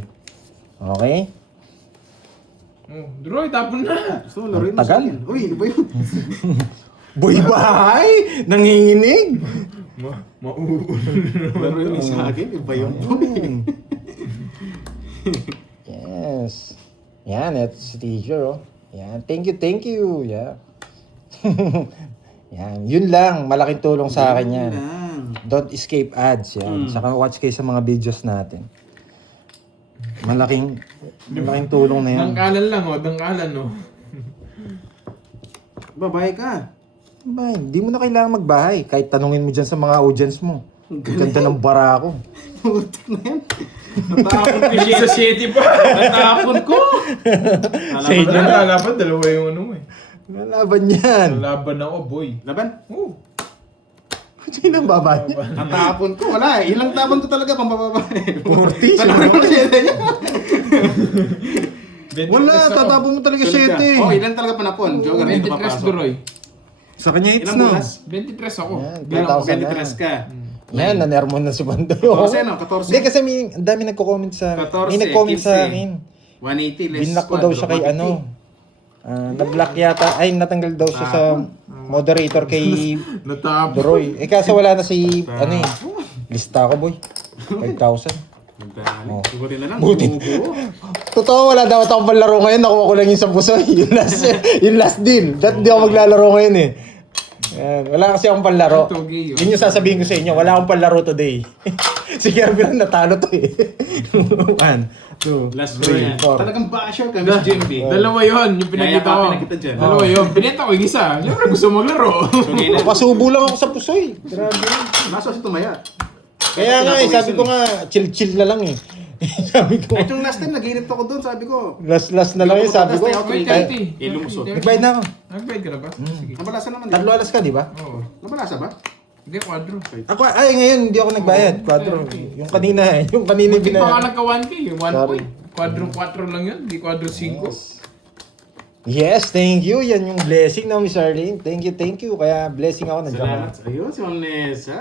Okay? Oh, Droy, tapon na. Gusto mo laruin mo Tagal. sa akin. Uy, ano ba yun? Boy bahay! Nanginginig! Laruin mo sa akin, iba yun. Yes. Yan, ito si teacher, oh. Yan, thank you. Yeah. Yan, yun lang. Malaking tulong sa akin yan. Don't escape ads. Yan. Saka watch kayo sa mga videos natin. Malaking tulong na yan. Dangkalan lang oh, dangkalan oh. Babae ka. Ba, hindi mo na kailangan magbahay. Kahit tanungin mo dyan sa mga audience mo. Ang ganda ng bara ko. Putik na yan. Natapon ko Hindi sa city pa. Natapon ko. Sa inyo na. Lalaban, dalawa yung ano eh. Nalaban yan. Lalaban ako, boy. Laban. Oh. Sino ang babae? Natapon ko. Wala eh. Ilang tapon ko talaga pang babae. 40. Tanungin mo siya niya. Wala, tatapon mo talaga Sulit ka. 7. Oh, ilan talaga panapon? Joker, dito 23 papasok. Duroy. Sa kanya hits Ilang no. bulas? 23 ako. Yan, Bilang ako. 2,000 na. 23 ka. Yan, nanermo na si Bandoy. 14 no? 14. Hindi kasi ang dami nagko-comment sa akin. 14, May nag-comment sa 15. akin. 180 less Binlock ko daw siya kay 150. ano. Na-block yata. Ay, natanggal daw siya sa moderator kay Natapos. Duroy. Eh kaso wala na si, ano eh. Lista ko boy. 5,000. Magdali. Oh. Buti na lang. Buti. Buo. Totoo, wala daw akong panlaro ngayon. Nakuha ko lang yung sa pusoy. Yung last deal. That di ako maglalaro ngayon eh. Yan. Wala kasi akong panlaro. Togi, Yun yung sasabihin ko sa inyo. Wala akong panlaro today. Si Kervin natalo to eh. 1, 2, Last row yan. 4. Talagang basher ka, Miss Jimby. Dalawa yun, yung pinakita ko. Yayakapin na kita dyan. Dalawa yun. Pinita ko yung isa. Siyempre gusto maglaro. Okay na. Pasubo lang ako sa pusoy. Grabe. Maso si tumaya. Kaya nga eh, sabi ko nga, chill-chill na lang eh. Sabi ko, Kahit yung last time, nag-init ako doon, sabi ko. last na lang eh, sabi ko. Wait, Ay, 30. Ilumusot. Nagbayad na ako. Nagbayad ka na ba? Sige. Nabalasa naman, di Tatlo ba? alas ka, di ba? Oo. Nabalasa ba? Hindi, quadro. Ako, ay ngayon, hindi ako nagbayad. 4. Yung kanina eh. Yung kanina yung Hindi pa ka binayad. nagka 1K. 1 Sorry. point. Quadro 4 lang yun. Di quadro 5. Yes, thank you. Yan yung blessing na Miss Arlene. Thank you. Kaya blessing ako nandiyan Salamat. ako. Ayun, si Ma'am Nessa.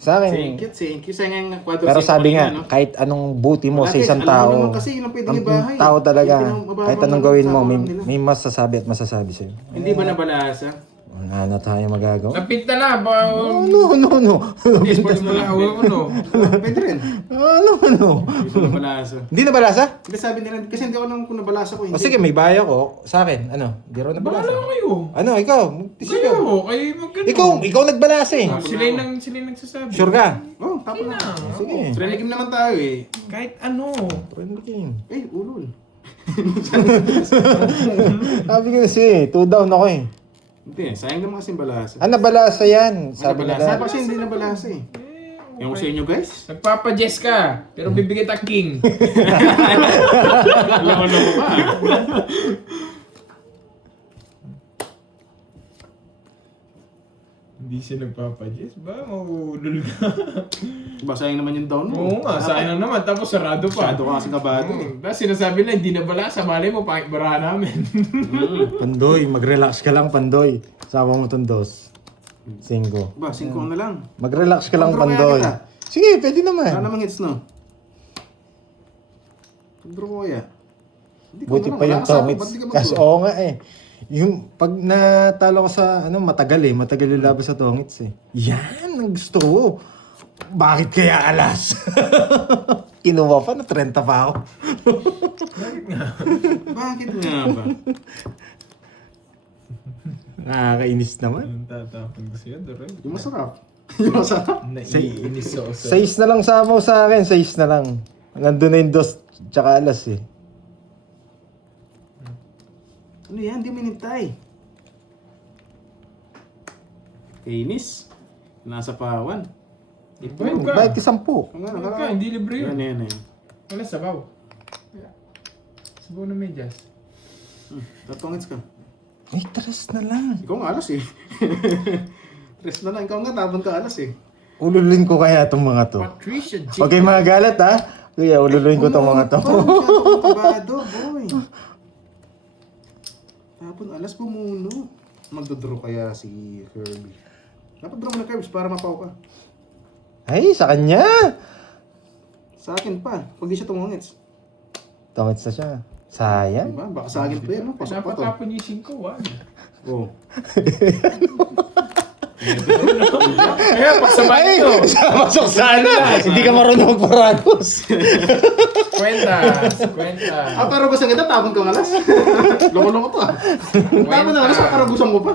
Sa akin, Thank you. Sayang yung quadro pero cinco sabi kanina, nga, no? kahit anong buti mo Wala, sa isang guys, alam mo tao, naman kasi yun ang pwedeng ang ibahay. tao talaga, Hindi pinang- kahit anong gawin mo, may, sa nila. may masasabi at masasabi sa'yo. Hindi ba nabalasa? Wala na tayo magagawa. Napinta na. Ba? No. Sports mo lang. Ano? Pwede rin. Ano? Hindi ba nabalasa? Hindi na balasa? Hindi sabi nila, kasi hindi ako nang kung nabalasa ko. O Hindi. sige, may bayo ko. Sa akin, ano? Hindi rin nabalasa. Bahala kayo. Ano, ikaw? Kayo. Kayo magkano. Ikaw nagbalasa eh. Sila yung nagsasabi. Sure ka? Oh, tapos na. Sige. Friendly game naman tayo eh. Kahit ano. Friendly game. Eh, ulol. Sabi ko kasi, 2 down ako eh. Hindi, sayang naman kasi balasa. Ah, nabalasa yan. Sabi Sabi nabalasa. nila. Sabi kasi hindi nabalasa eh. Yung ko sa inyo guys. Nagpapa-Jess ka. Pero bibigyan ta king. Alam mo ba? Hindi siya nagpapa-Jess ba? Mahulol ka. Diba sayang naman yung down mo? Oo nga, sayang naman. Tapos sarado pa. Masyado ka kasi kabado eh. Tapos sinasabi na hindi na bala. Sa malay mo, pangit barahan namin. Pandoy, mag-relax ka lang, Pandoy. Sama mo tong 2. 5. Ba, 5 na lang. Mag-relax ka lang, Pag-draw kaya Pandoy. kita. Sige, pwede naman. Wala namang hits no? Pag-draw ko kaya. Hindi ko Buti na lang, pa wala yung ka sa akin, Tomits. ba't di ka Kasi mag-draw? oo nga eh. Yung pag natalo ko sa ano matagal yung laban sa Tongits eh. Yan ang gusto ko. Bakit kaya alas? Kinuha pa na 30 pa ako. Bakit nga ba? Nakakainis naman. Ang tatapon ko siya, Doray. Yung masarap. Yung masarap. Naiinis ako sa... 6 na lang sa mo sa akin, 6 na lang. Nandun na yung 2 tsaka alas eh. Ano yan? Hindi mo inintay. Kainis. Nasa pawan. Ito. Bayad ka. Bakit 10? Ang ano, Bayad ka, hindi libre yun. Yan. Wala, sabaw. Sabaw na medyas. Tatongits ka. Ay, 3 na lang. Ikaw nga alas eh. Tres na lang. Ikaw nga tabon ka alas eh. Ululin ko kaya itong mga to. Patricia J. Huwag kayong mga galit ha. Kuya, ululuin ko itong mga to. Masyado kang kabado, boy. Tapon alas bumuno. Magdodraw kaya si Kirby. Dapat draw mo na Kirby para mapaw ka. Ay, sa kanya. Sa akin pa. Pag di siya tumungits. Tongits na siya. Sayang. Diba? Baka sa akin pa yan. No? Pasok pa to. Napatapon niyo yung 5, wag. Oh. Kaya pagsabay Ay, nyo. pasok sana. Hindi ka marunong magparagos. Kwenta. Para gusto kita, tapon ka ng alas. Loko-loko to ah. Tapon ng alas, paragusan ko pa.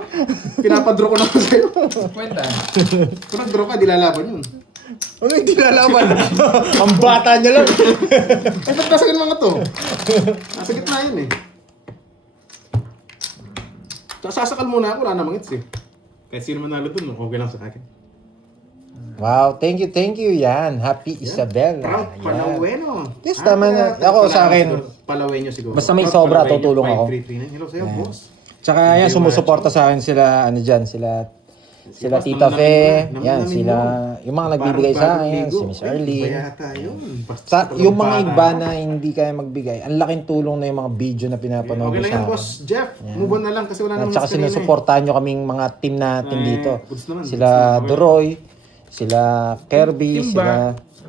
Pinapadraw ko naman sa'yo. Kwenta. Kung nag-draw ka, di lalaban yun. Ano hindi lalaban? Ang bata niya lang. Eh, ba't nasa mga to? Nasa gitna yun eh. Sasakal muna ako, wala namang hits eh. Kahit sino manalo dun, okay lang sa akin. Wow, thank you yan. Happy Isabel. Proud Palaweno. Yes, tama na. Ako sa akin. Palaweno siguro. Basta may Proud sobra, Palaweno, tutulong ako. 5339. Hello sa'yo, boss. Tsaka yan, sumusuporta sa akin sila, ano dyan, sila sila Tita Fe, yan, sila, yung mga nagbibigay sa akin, si Miss Arlene. Yung mga iba na hindi kaya magbigay, ang laking tulong na yung mga video na pinapanood Okay lang sa yan, akin. Boss Jeff. Move on na lang kasi wala At namang saka screen eh. sinusuportahan nyo kaming mga team natin Ay, dito. goods naman, Sila goods naman. Duroy, sila Kirby, Timba. sila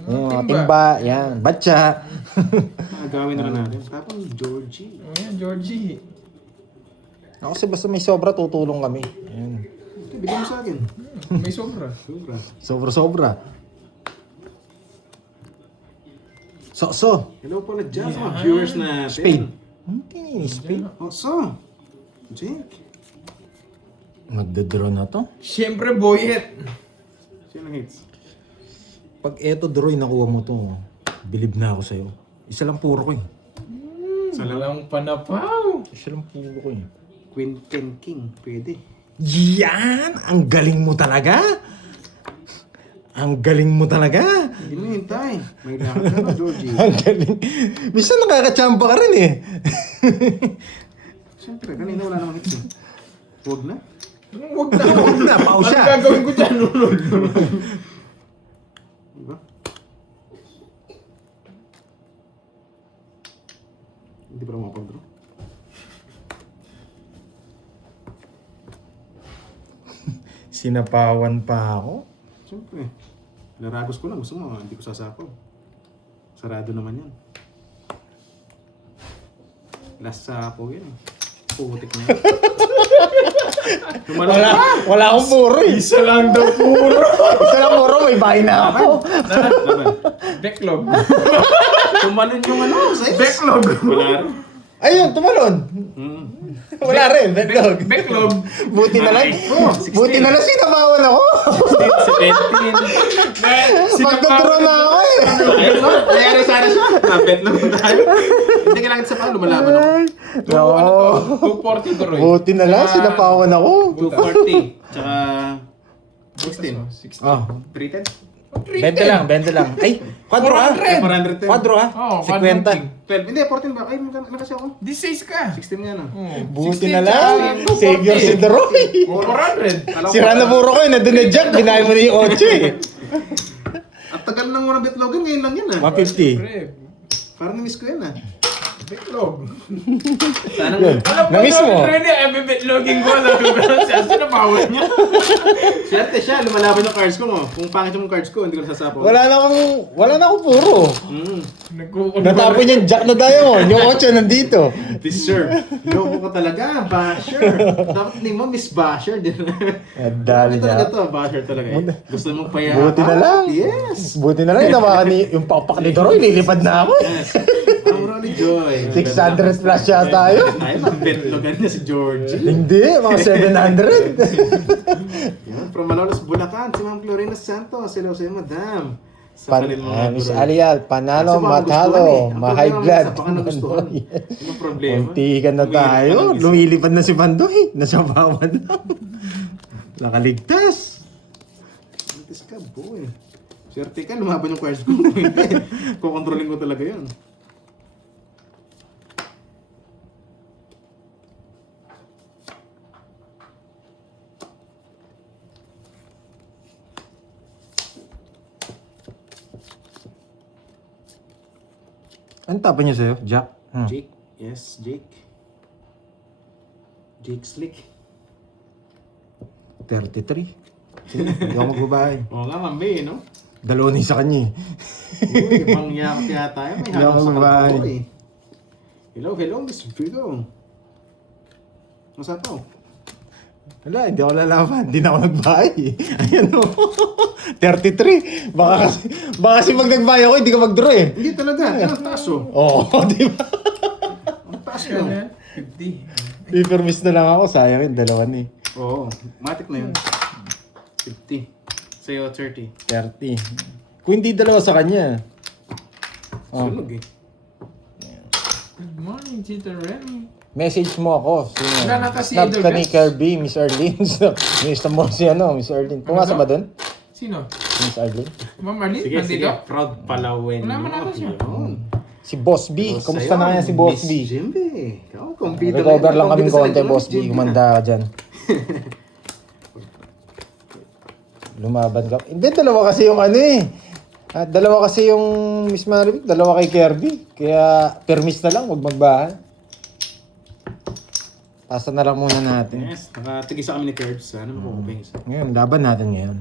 yung mga Timba, yan, Batcha. Gawin na lang natin. Tapos Georgie. Oh, yan, Georgie. Ako kasi basta may sobra, tutulong kami. Yan. Okay, bigyan mo sa akin. May sobra. Sobra. Sobra-sobra. So. Hello pala dyan sa mga viewers natin. Spade. Hindi, Spade. Oh, so. Jake. Magdodraw na to. Siyempre, Boyet. Sino hits? Pag eto draw, nakuha mo to, bilib na ako sa'yo. Isa lang puro ko eh. Walang panapaw. Isa lang puro ko eh. Queen Ken King. Pwede. Yan! Ang galing mo talaga! Ang galing mo talaga! Hindi mo hintay. May lakad ka na, Georgie. Ang galing. Minsan nakakachamba ka rin eh. Siyempre, kanina wala namang hits eh. Huwag na. Huwag na. Huwag na, pause siya. Ano gagawin ko dyan? Diba? Hindi pa rin mapag-draw. Sinapawan pa ako. Siyempre. Laragos ko lang. Gusto mo, hindi ko sasapaw. Sarado naman yan. Last sapaw yan. Putik na yan. Wala akong puro eh. Isa lang daw puro. Isa lang puro, may bahay na ako. Laban. Backlog. Tumalon yung ano, sa'yo. Backlog. Wala rin. Ayun, tumalon. Wala rin, bedlog. Backlog. Buti na lang. Buti na lang sinapawan ako. 17. Magdodraw na ako eh. Ayun no? Nangyari sana siya. Napet lang tayo. Hindi kailangan sa pang lumalaban ako. No. 240 Duroy. Buti na lang, sinapawan ako. 240. Tsaka 16. 16. Oh. 310. 20 lang. Ay, kwadro ah. 410. Kwadro ah. Oo, 50. 12. Hindi, 14 ba? Ay, magkano kasi ako? 16 ka. 16 nga na. Buti na lang. Savior si Duroy. 400. Sira na puro ko eh. Nandun na Jack. Binahin mo na yung 8 eh. At tagal nang muna bitlogan, ngayon lang yan ah. 150. Parang na-miss ko yan ah. Backlog. Sana Yun. Na-miss mo. Ready, bibitlogin ko. Siya sinapawal niya. Swerte siya, lumalaban yung cards ko mo. Kung pangit yung cards ko, hindi ko nasasapaw. Wala na akong puro. Natapon yung Jack na diamond. Yung 8 nandito. Deserve. Loko ka talaga, basher. Dapat hindi mo, Miss Basher. Dali Talaga niya. to, basher talaga eh. Gusto mong payaan. Buti na lang. Yes. Buti na lang. Yung papak ni Duroy. Lilipad na ako eh. Yes. Ang Ronnie Joy. 600 plus yata yun. Ay, mabitlogan niya si Georgie. Hindi, mga 700. Yan, from Malolos, Bulacan, si Ma'am Florina Santos. Hello sa'yo, madam. Sa kanin mo. Miss Alial, panalo, matalo, ma-high blood. Sa baka nagustuhan. Anong problema? Muntikan na tayo. Lumilipad na si Pandoy. Nasabawan lang. Nakaligtas. Antis ka, boy. Swerte ka, lumaban yung cards ko. Hindi. Kukontrolling ko talaga yan. Ano tapon niyo sa'yo? Jack? Jake. Yes, Jake. Jake Slick. 33. Sige, hindi ako magbabahay. Oo nga, mami, no? Dalawa na yung sa kanya eh. Uy, ibang yakap yata yan. May harap sa Bye. kalpo eh. Hello, Miss Vigo. Masapaw. Wala, hindi ako lalaban. Hindi na ako nagbahay eh. Ayan o. 33. Baka kasi pag nagbahay ako, hindi ka mag-draw eh. Hindi talaga. Ang taas oh. Oo, di ba? Ang taas yun. 50. Paper miss na lang ako. Sayang yun, dalawa na eh. Oo. Matik na yun. 50. Sa'yo, 30. 30. Kung hindi dalawa sa kanya. Oh. Sunog eh. Good morning, Tita Remy. Message mo ako. Sino? Wala na kasi Snap idol, ka ni guys. Kirby, Miss Arlene. Miss mo si Miss Arlene. Pumasa ba dun? Sino? Miss Arlene? Ma'am Marlene? Sige, sige. Nandito? Proud palawin. Wala man ata siya. Yun. Si Boss B. Kumusta na kaya si Boss B? Miss Jimby. Ikaw, compete Recover lang kaming Compete sa konti, nagkaroon, Boss B. Jimby. Kumanda ka dyan. Lumaban ka. Hindi, dalawa kasi yung ano eh. Dalawa kasi yung Miss Marivic, dalawa kay Kirby. Kaya permis na lang, huwag magbahan. Pasa na lang muna natin. Yes, nakatigisa kami ni Curbs. Sana makukuping isa. Ngayon, laban natin ngayon.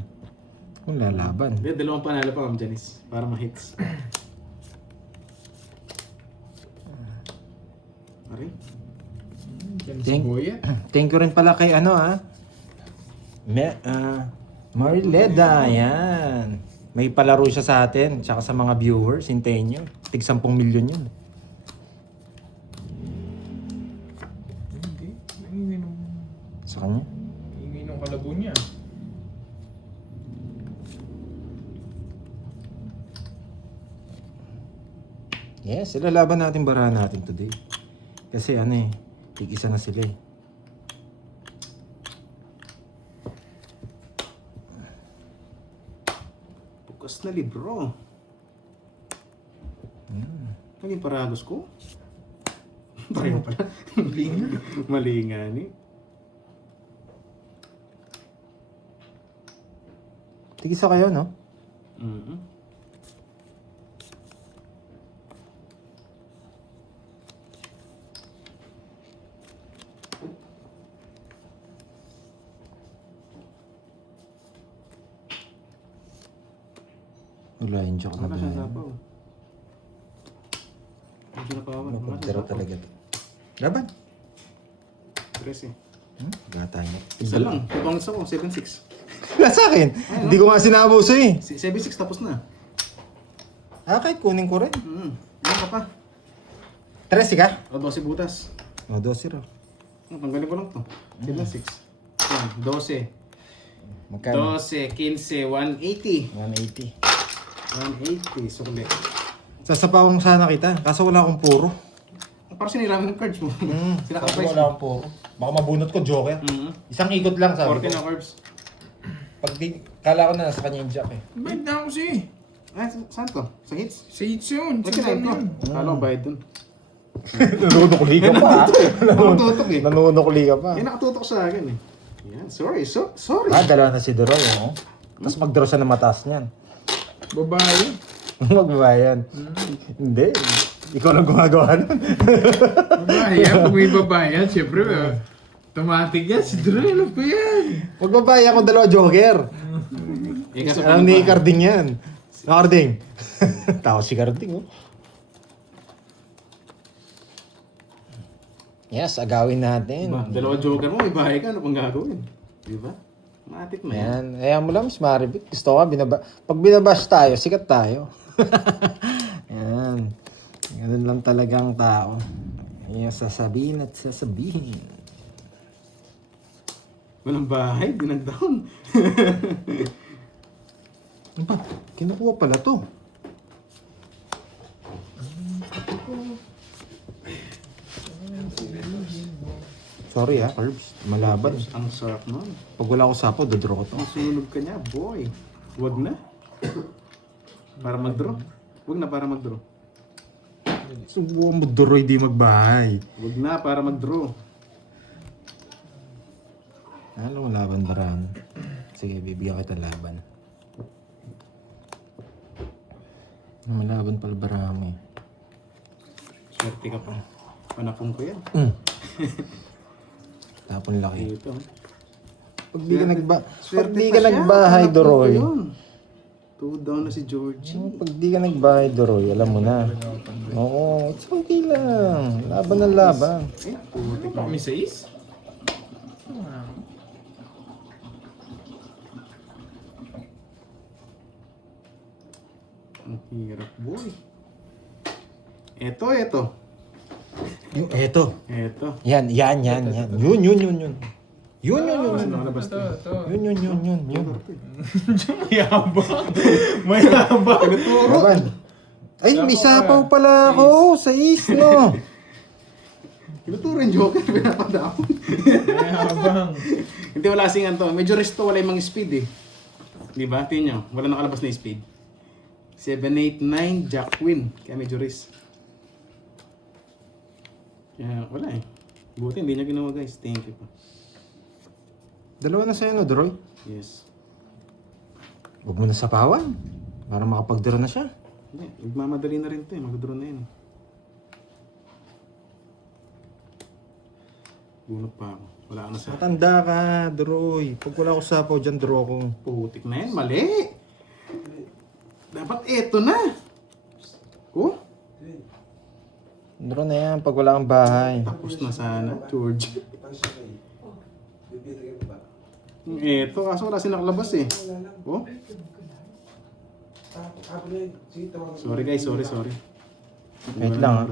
Kung lalaban. Hindi, dalawang panalo pa, Ma'am Janice. Para ma-hits. Aray. Yan si Boya. Thank you rin pala kay ano Marileda, yan. May palaro siya sa atin, tsaka sa mga viewers, hintayin nyo. Tig 10 milyon yun. Hindi. Nanginom. Sa kanya. Nanginom kalabo niya. Yes, ilalaban natin barahan natin today. Kasi ano eh, tig-isa na sila eh. Bukas na libro. Naging paragos ko? Pareho pala. Mali nga ni. Tig-isa kayo, no? Wala yung joke na Wala siya ba? napaw. Medyo napawan. Mapagdaro talaga to. Laban. 13. Gata niya. Isa lang. Pabangis ako. 7-6. Wala sa akin. Hindi ko nga sinabuso eh. 7-6 tapos na. Kahit kunin ko rin. Ano ka pa? 13 ka? O 12 butas. O, 12 raw. Tanggalin ko lang to. 7-6. Yan. 12. Magkano? 12, 15, 180. 180. 180. Sukli. Sasapawang sana kita. Kaso wala akong puro. Parang siniramin yung cards mo. Kaso Sinaka-price wala mo. akong puro. Baka mabunot ko, Joker. Mhm. Isang ikot lang sabi 40 ko. na carbs. Pag di, kala ko na nasa kanya yung jack eh. Bayad na ako siya eh. Ah, saan to? Sa hits? Sa hits yun. Ba't Sa kinain ko? yun. Kala ko bayad dun. Nanunukli ka pa. Nakatutok eh. Nanunukli ka pa. Yan nakatutok sa akin eh. Yan, sorry. Sorry. Dalawa na si Doroy, oh. Tapos mag-draw siya ng mataas niyan. Babae. Magbabayan. Hindi. Ikaw lang gumagawa nun. Babae yan. Pag may babae yan, siyempre, automatic yan. Si Dre, ano pa yan? Magbabayan ko dalawa Joker. Kasi Alam ni Carding yan. Carding. Tao si Carding, oh. Yes, agawin natin. Diba? Dalawa joker mo, may bahay ka, ano pang gagawin? Diba? Matik na yan. Yan. Ayan mo lang, Miss Marivic. Gusto ko, pag binabash tayo, sikat tayo. Yan. Ganun lang talagang tao. Yung sasabihin at sasabihin. Walang bahay, dinag-down. Ano ba? Kinukuha pala to. Sorry ha, Curbs. Malaban. Ang sarap nun. Pag wala ko sapo, dodraw ko to. Ang sunog ka niya, boy. Wag na. Para mag-draw. Wag na para mag-draw. Subukan mo, Doroy, di magbahay. Wag na para mag-draw. Ano mo laban, Baran? Sige, bibigyan kita laban. Malaban pala Barami. Swerte ka pa. Panapong ko yan. Tapon laki. Ito. Pag di ka Swerte pag di pa ka siya. nagbahay, Panapong ko Doroy. yun. 2 down na si Georgie. Pag di ka nagbahay, Doroy, alam mo na. Oo, it's okay lang. Laban ng laban. Eh, putik Ano ba kami sa is? Ang hirap, boy. Ito. Yung eto. Ito. Yan. Yun. Yun. Nakalabas Ito, ito. Yun. Mayabang. Mayabang. Laban. Ay, may sapaw pala ako sa is, no? Tinuturo yung Joker, pinapadaan. Mayabang. Hindi wala singan to. Medyo resto wala yung mga speed eh. Di ba? Tingnan nyo. Wala nakalabas na yung speed. 7, 8, 9, Jack Queen. Kaya medyo risk. Kaya wala eh. Buti hindi niya ginawa guys. Thank you pa. Dalawa na sa'yo, no, Doroy? Yes. Huwag mo na sapawan. Para makapag-draw na siya. Hindi, magmamadali na rin to eh. Mag-draw na yun. Bunot pa ako. Wala ka na sa... Matanda ka, Droy. Pag wala ako sapaw dyan, draw ko. Putik na yan. Mali! Dapat eto na! Oh! Draw na yan pag wala kang bahay. Tapos na sana, George. Eto, kaso wala sinaklabas eh. Oh? Sorry guys, sorry. Wait lang,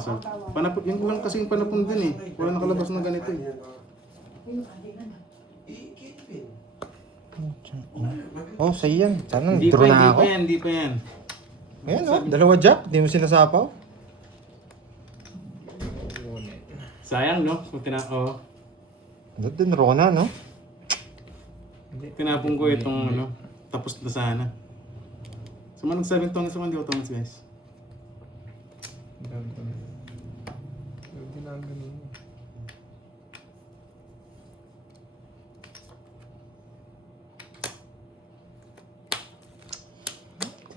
Panapon, yun lang kasi yung panapon din eh. Wala nakalabas na ganito eh. Oh, sa'yo yan. Sana Hindi draw pa, na hindi ako. pa yan, hindi pa yan. Ayan oh, dalawa jack. Di mo sinasapaw. Sayang no? Kung oh, Doon, draw na, no? tinapon ko itong ano, tapos na sana. So manong 7 tongs ako, hindi ko tongs guys. Hindi lang ganun.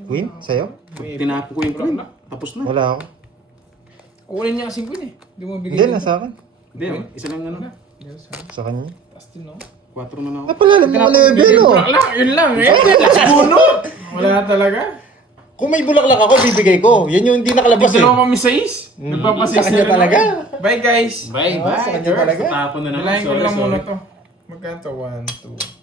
Queen, sa'yo? Tinapon ko yung queen, tapos na. Wala ako. Kukunin niya kasing queen eh. Hindi mo bigay Hindi, dito. nasa akin. Hindi, isa lang ano. Yes, ha? Sa kanya. Taas din, no? 4 na ako. Ay, pala, alam mo level, oh. Bulaklak, yun lang eh. Bunot! Wala talaga. Kung may bulaklak ako, bibigay ko. Yan yung hindi nakalabas eh. Dalawa kami sa is. Nagpapasis Sa kanya na rin talaga. ako. Bye guys. Bye, Sa kanya talaga. Tapon na naman. Bilahin ko Sorry, lang muna sorry. to. Magkano to? 1, 2,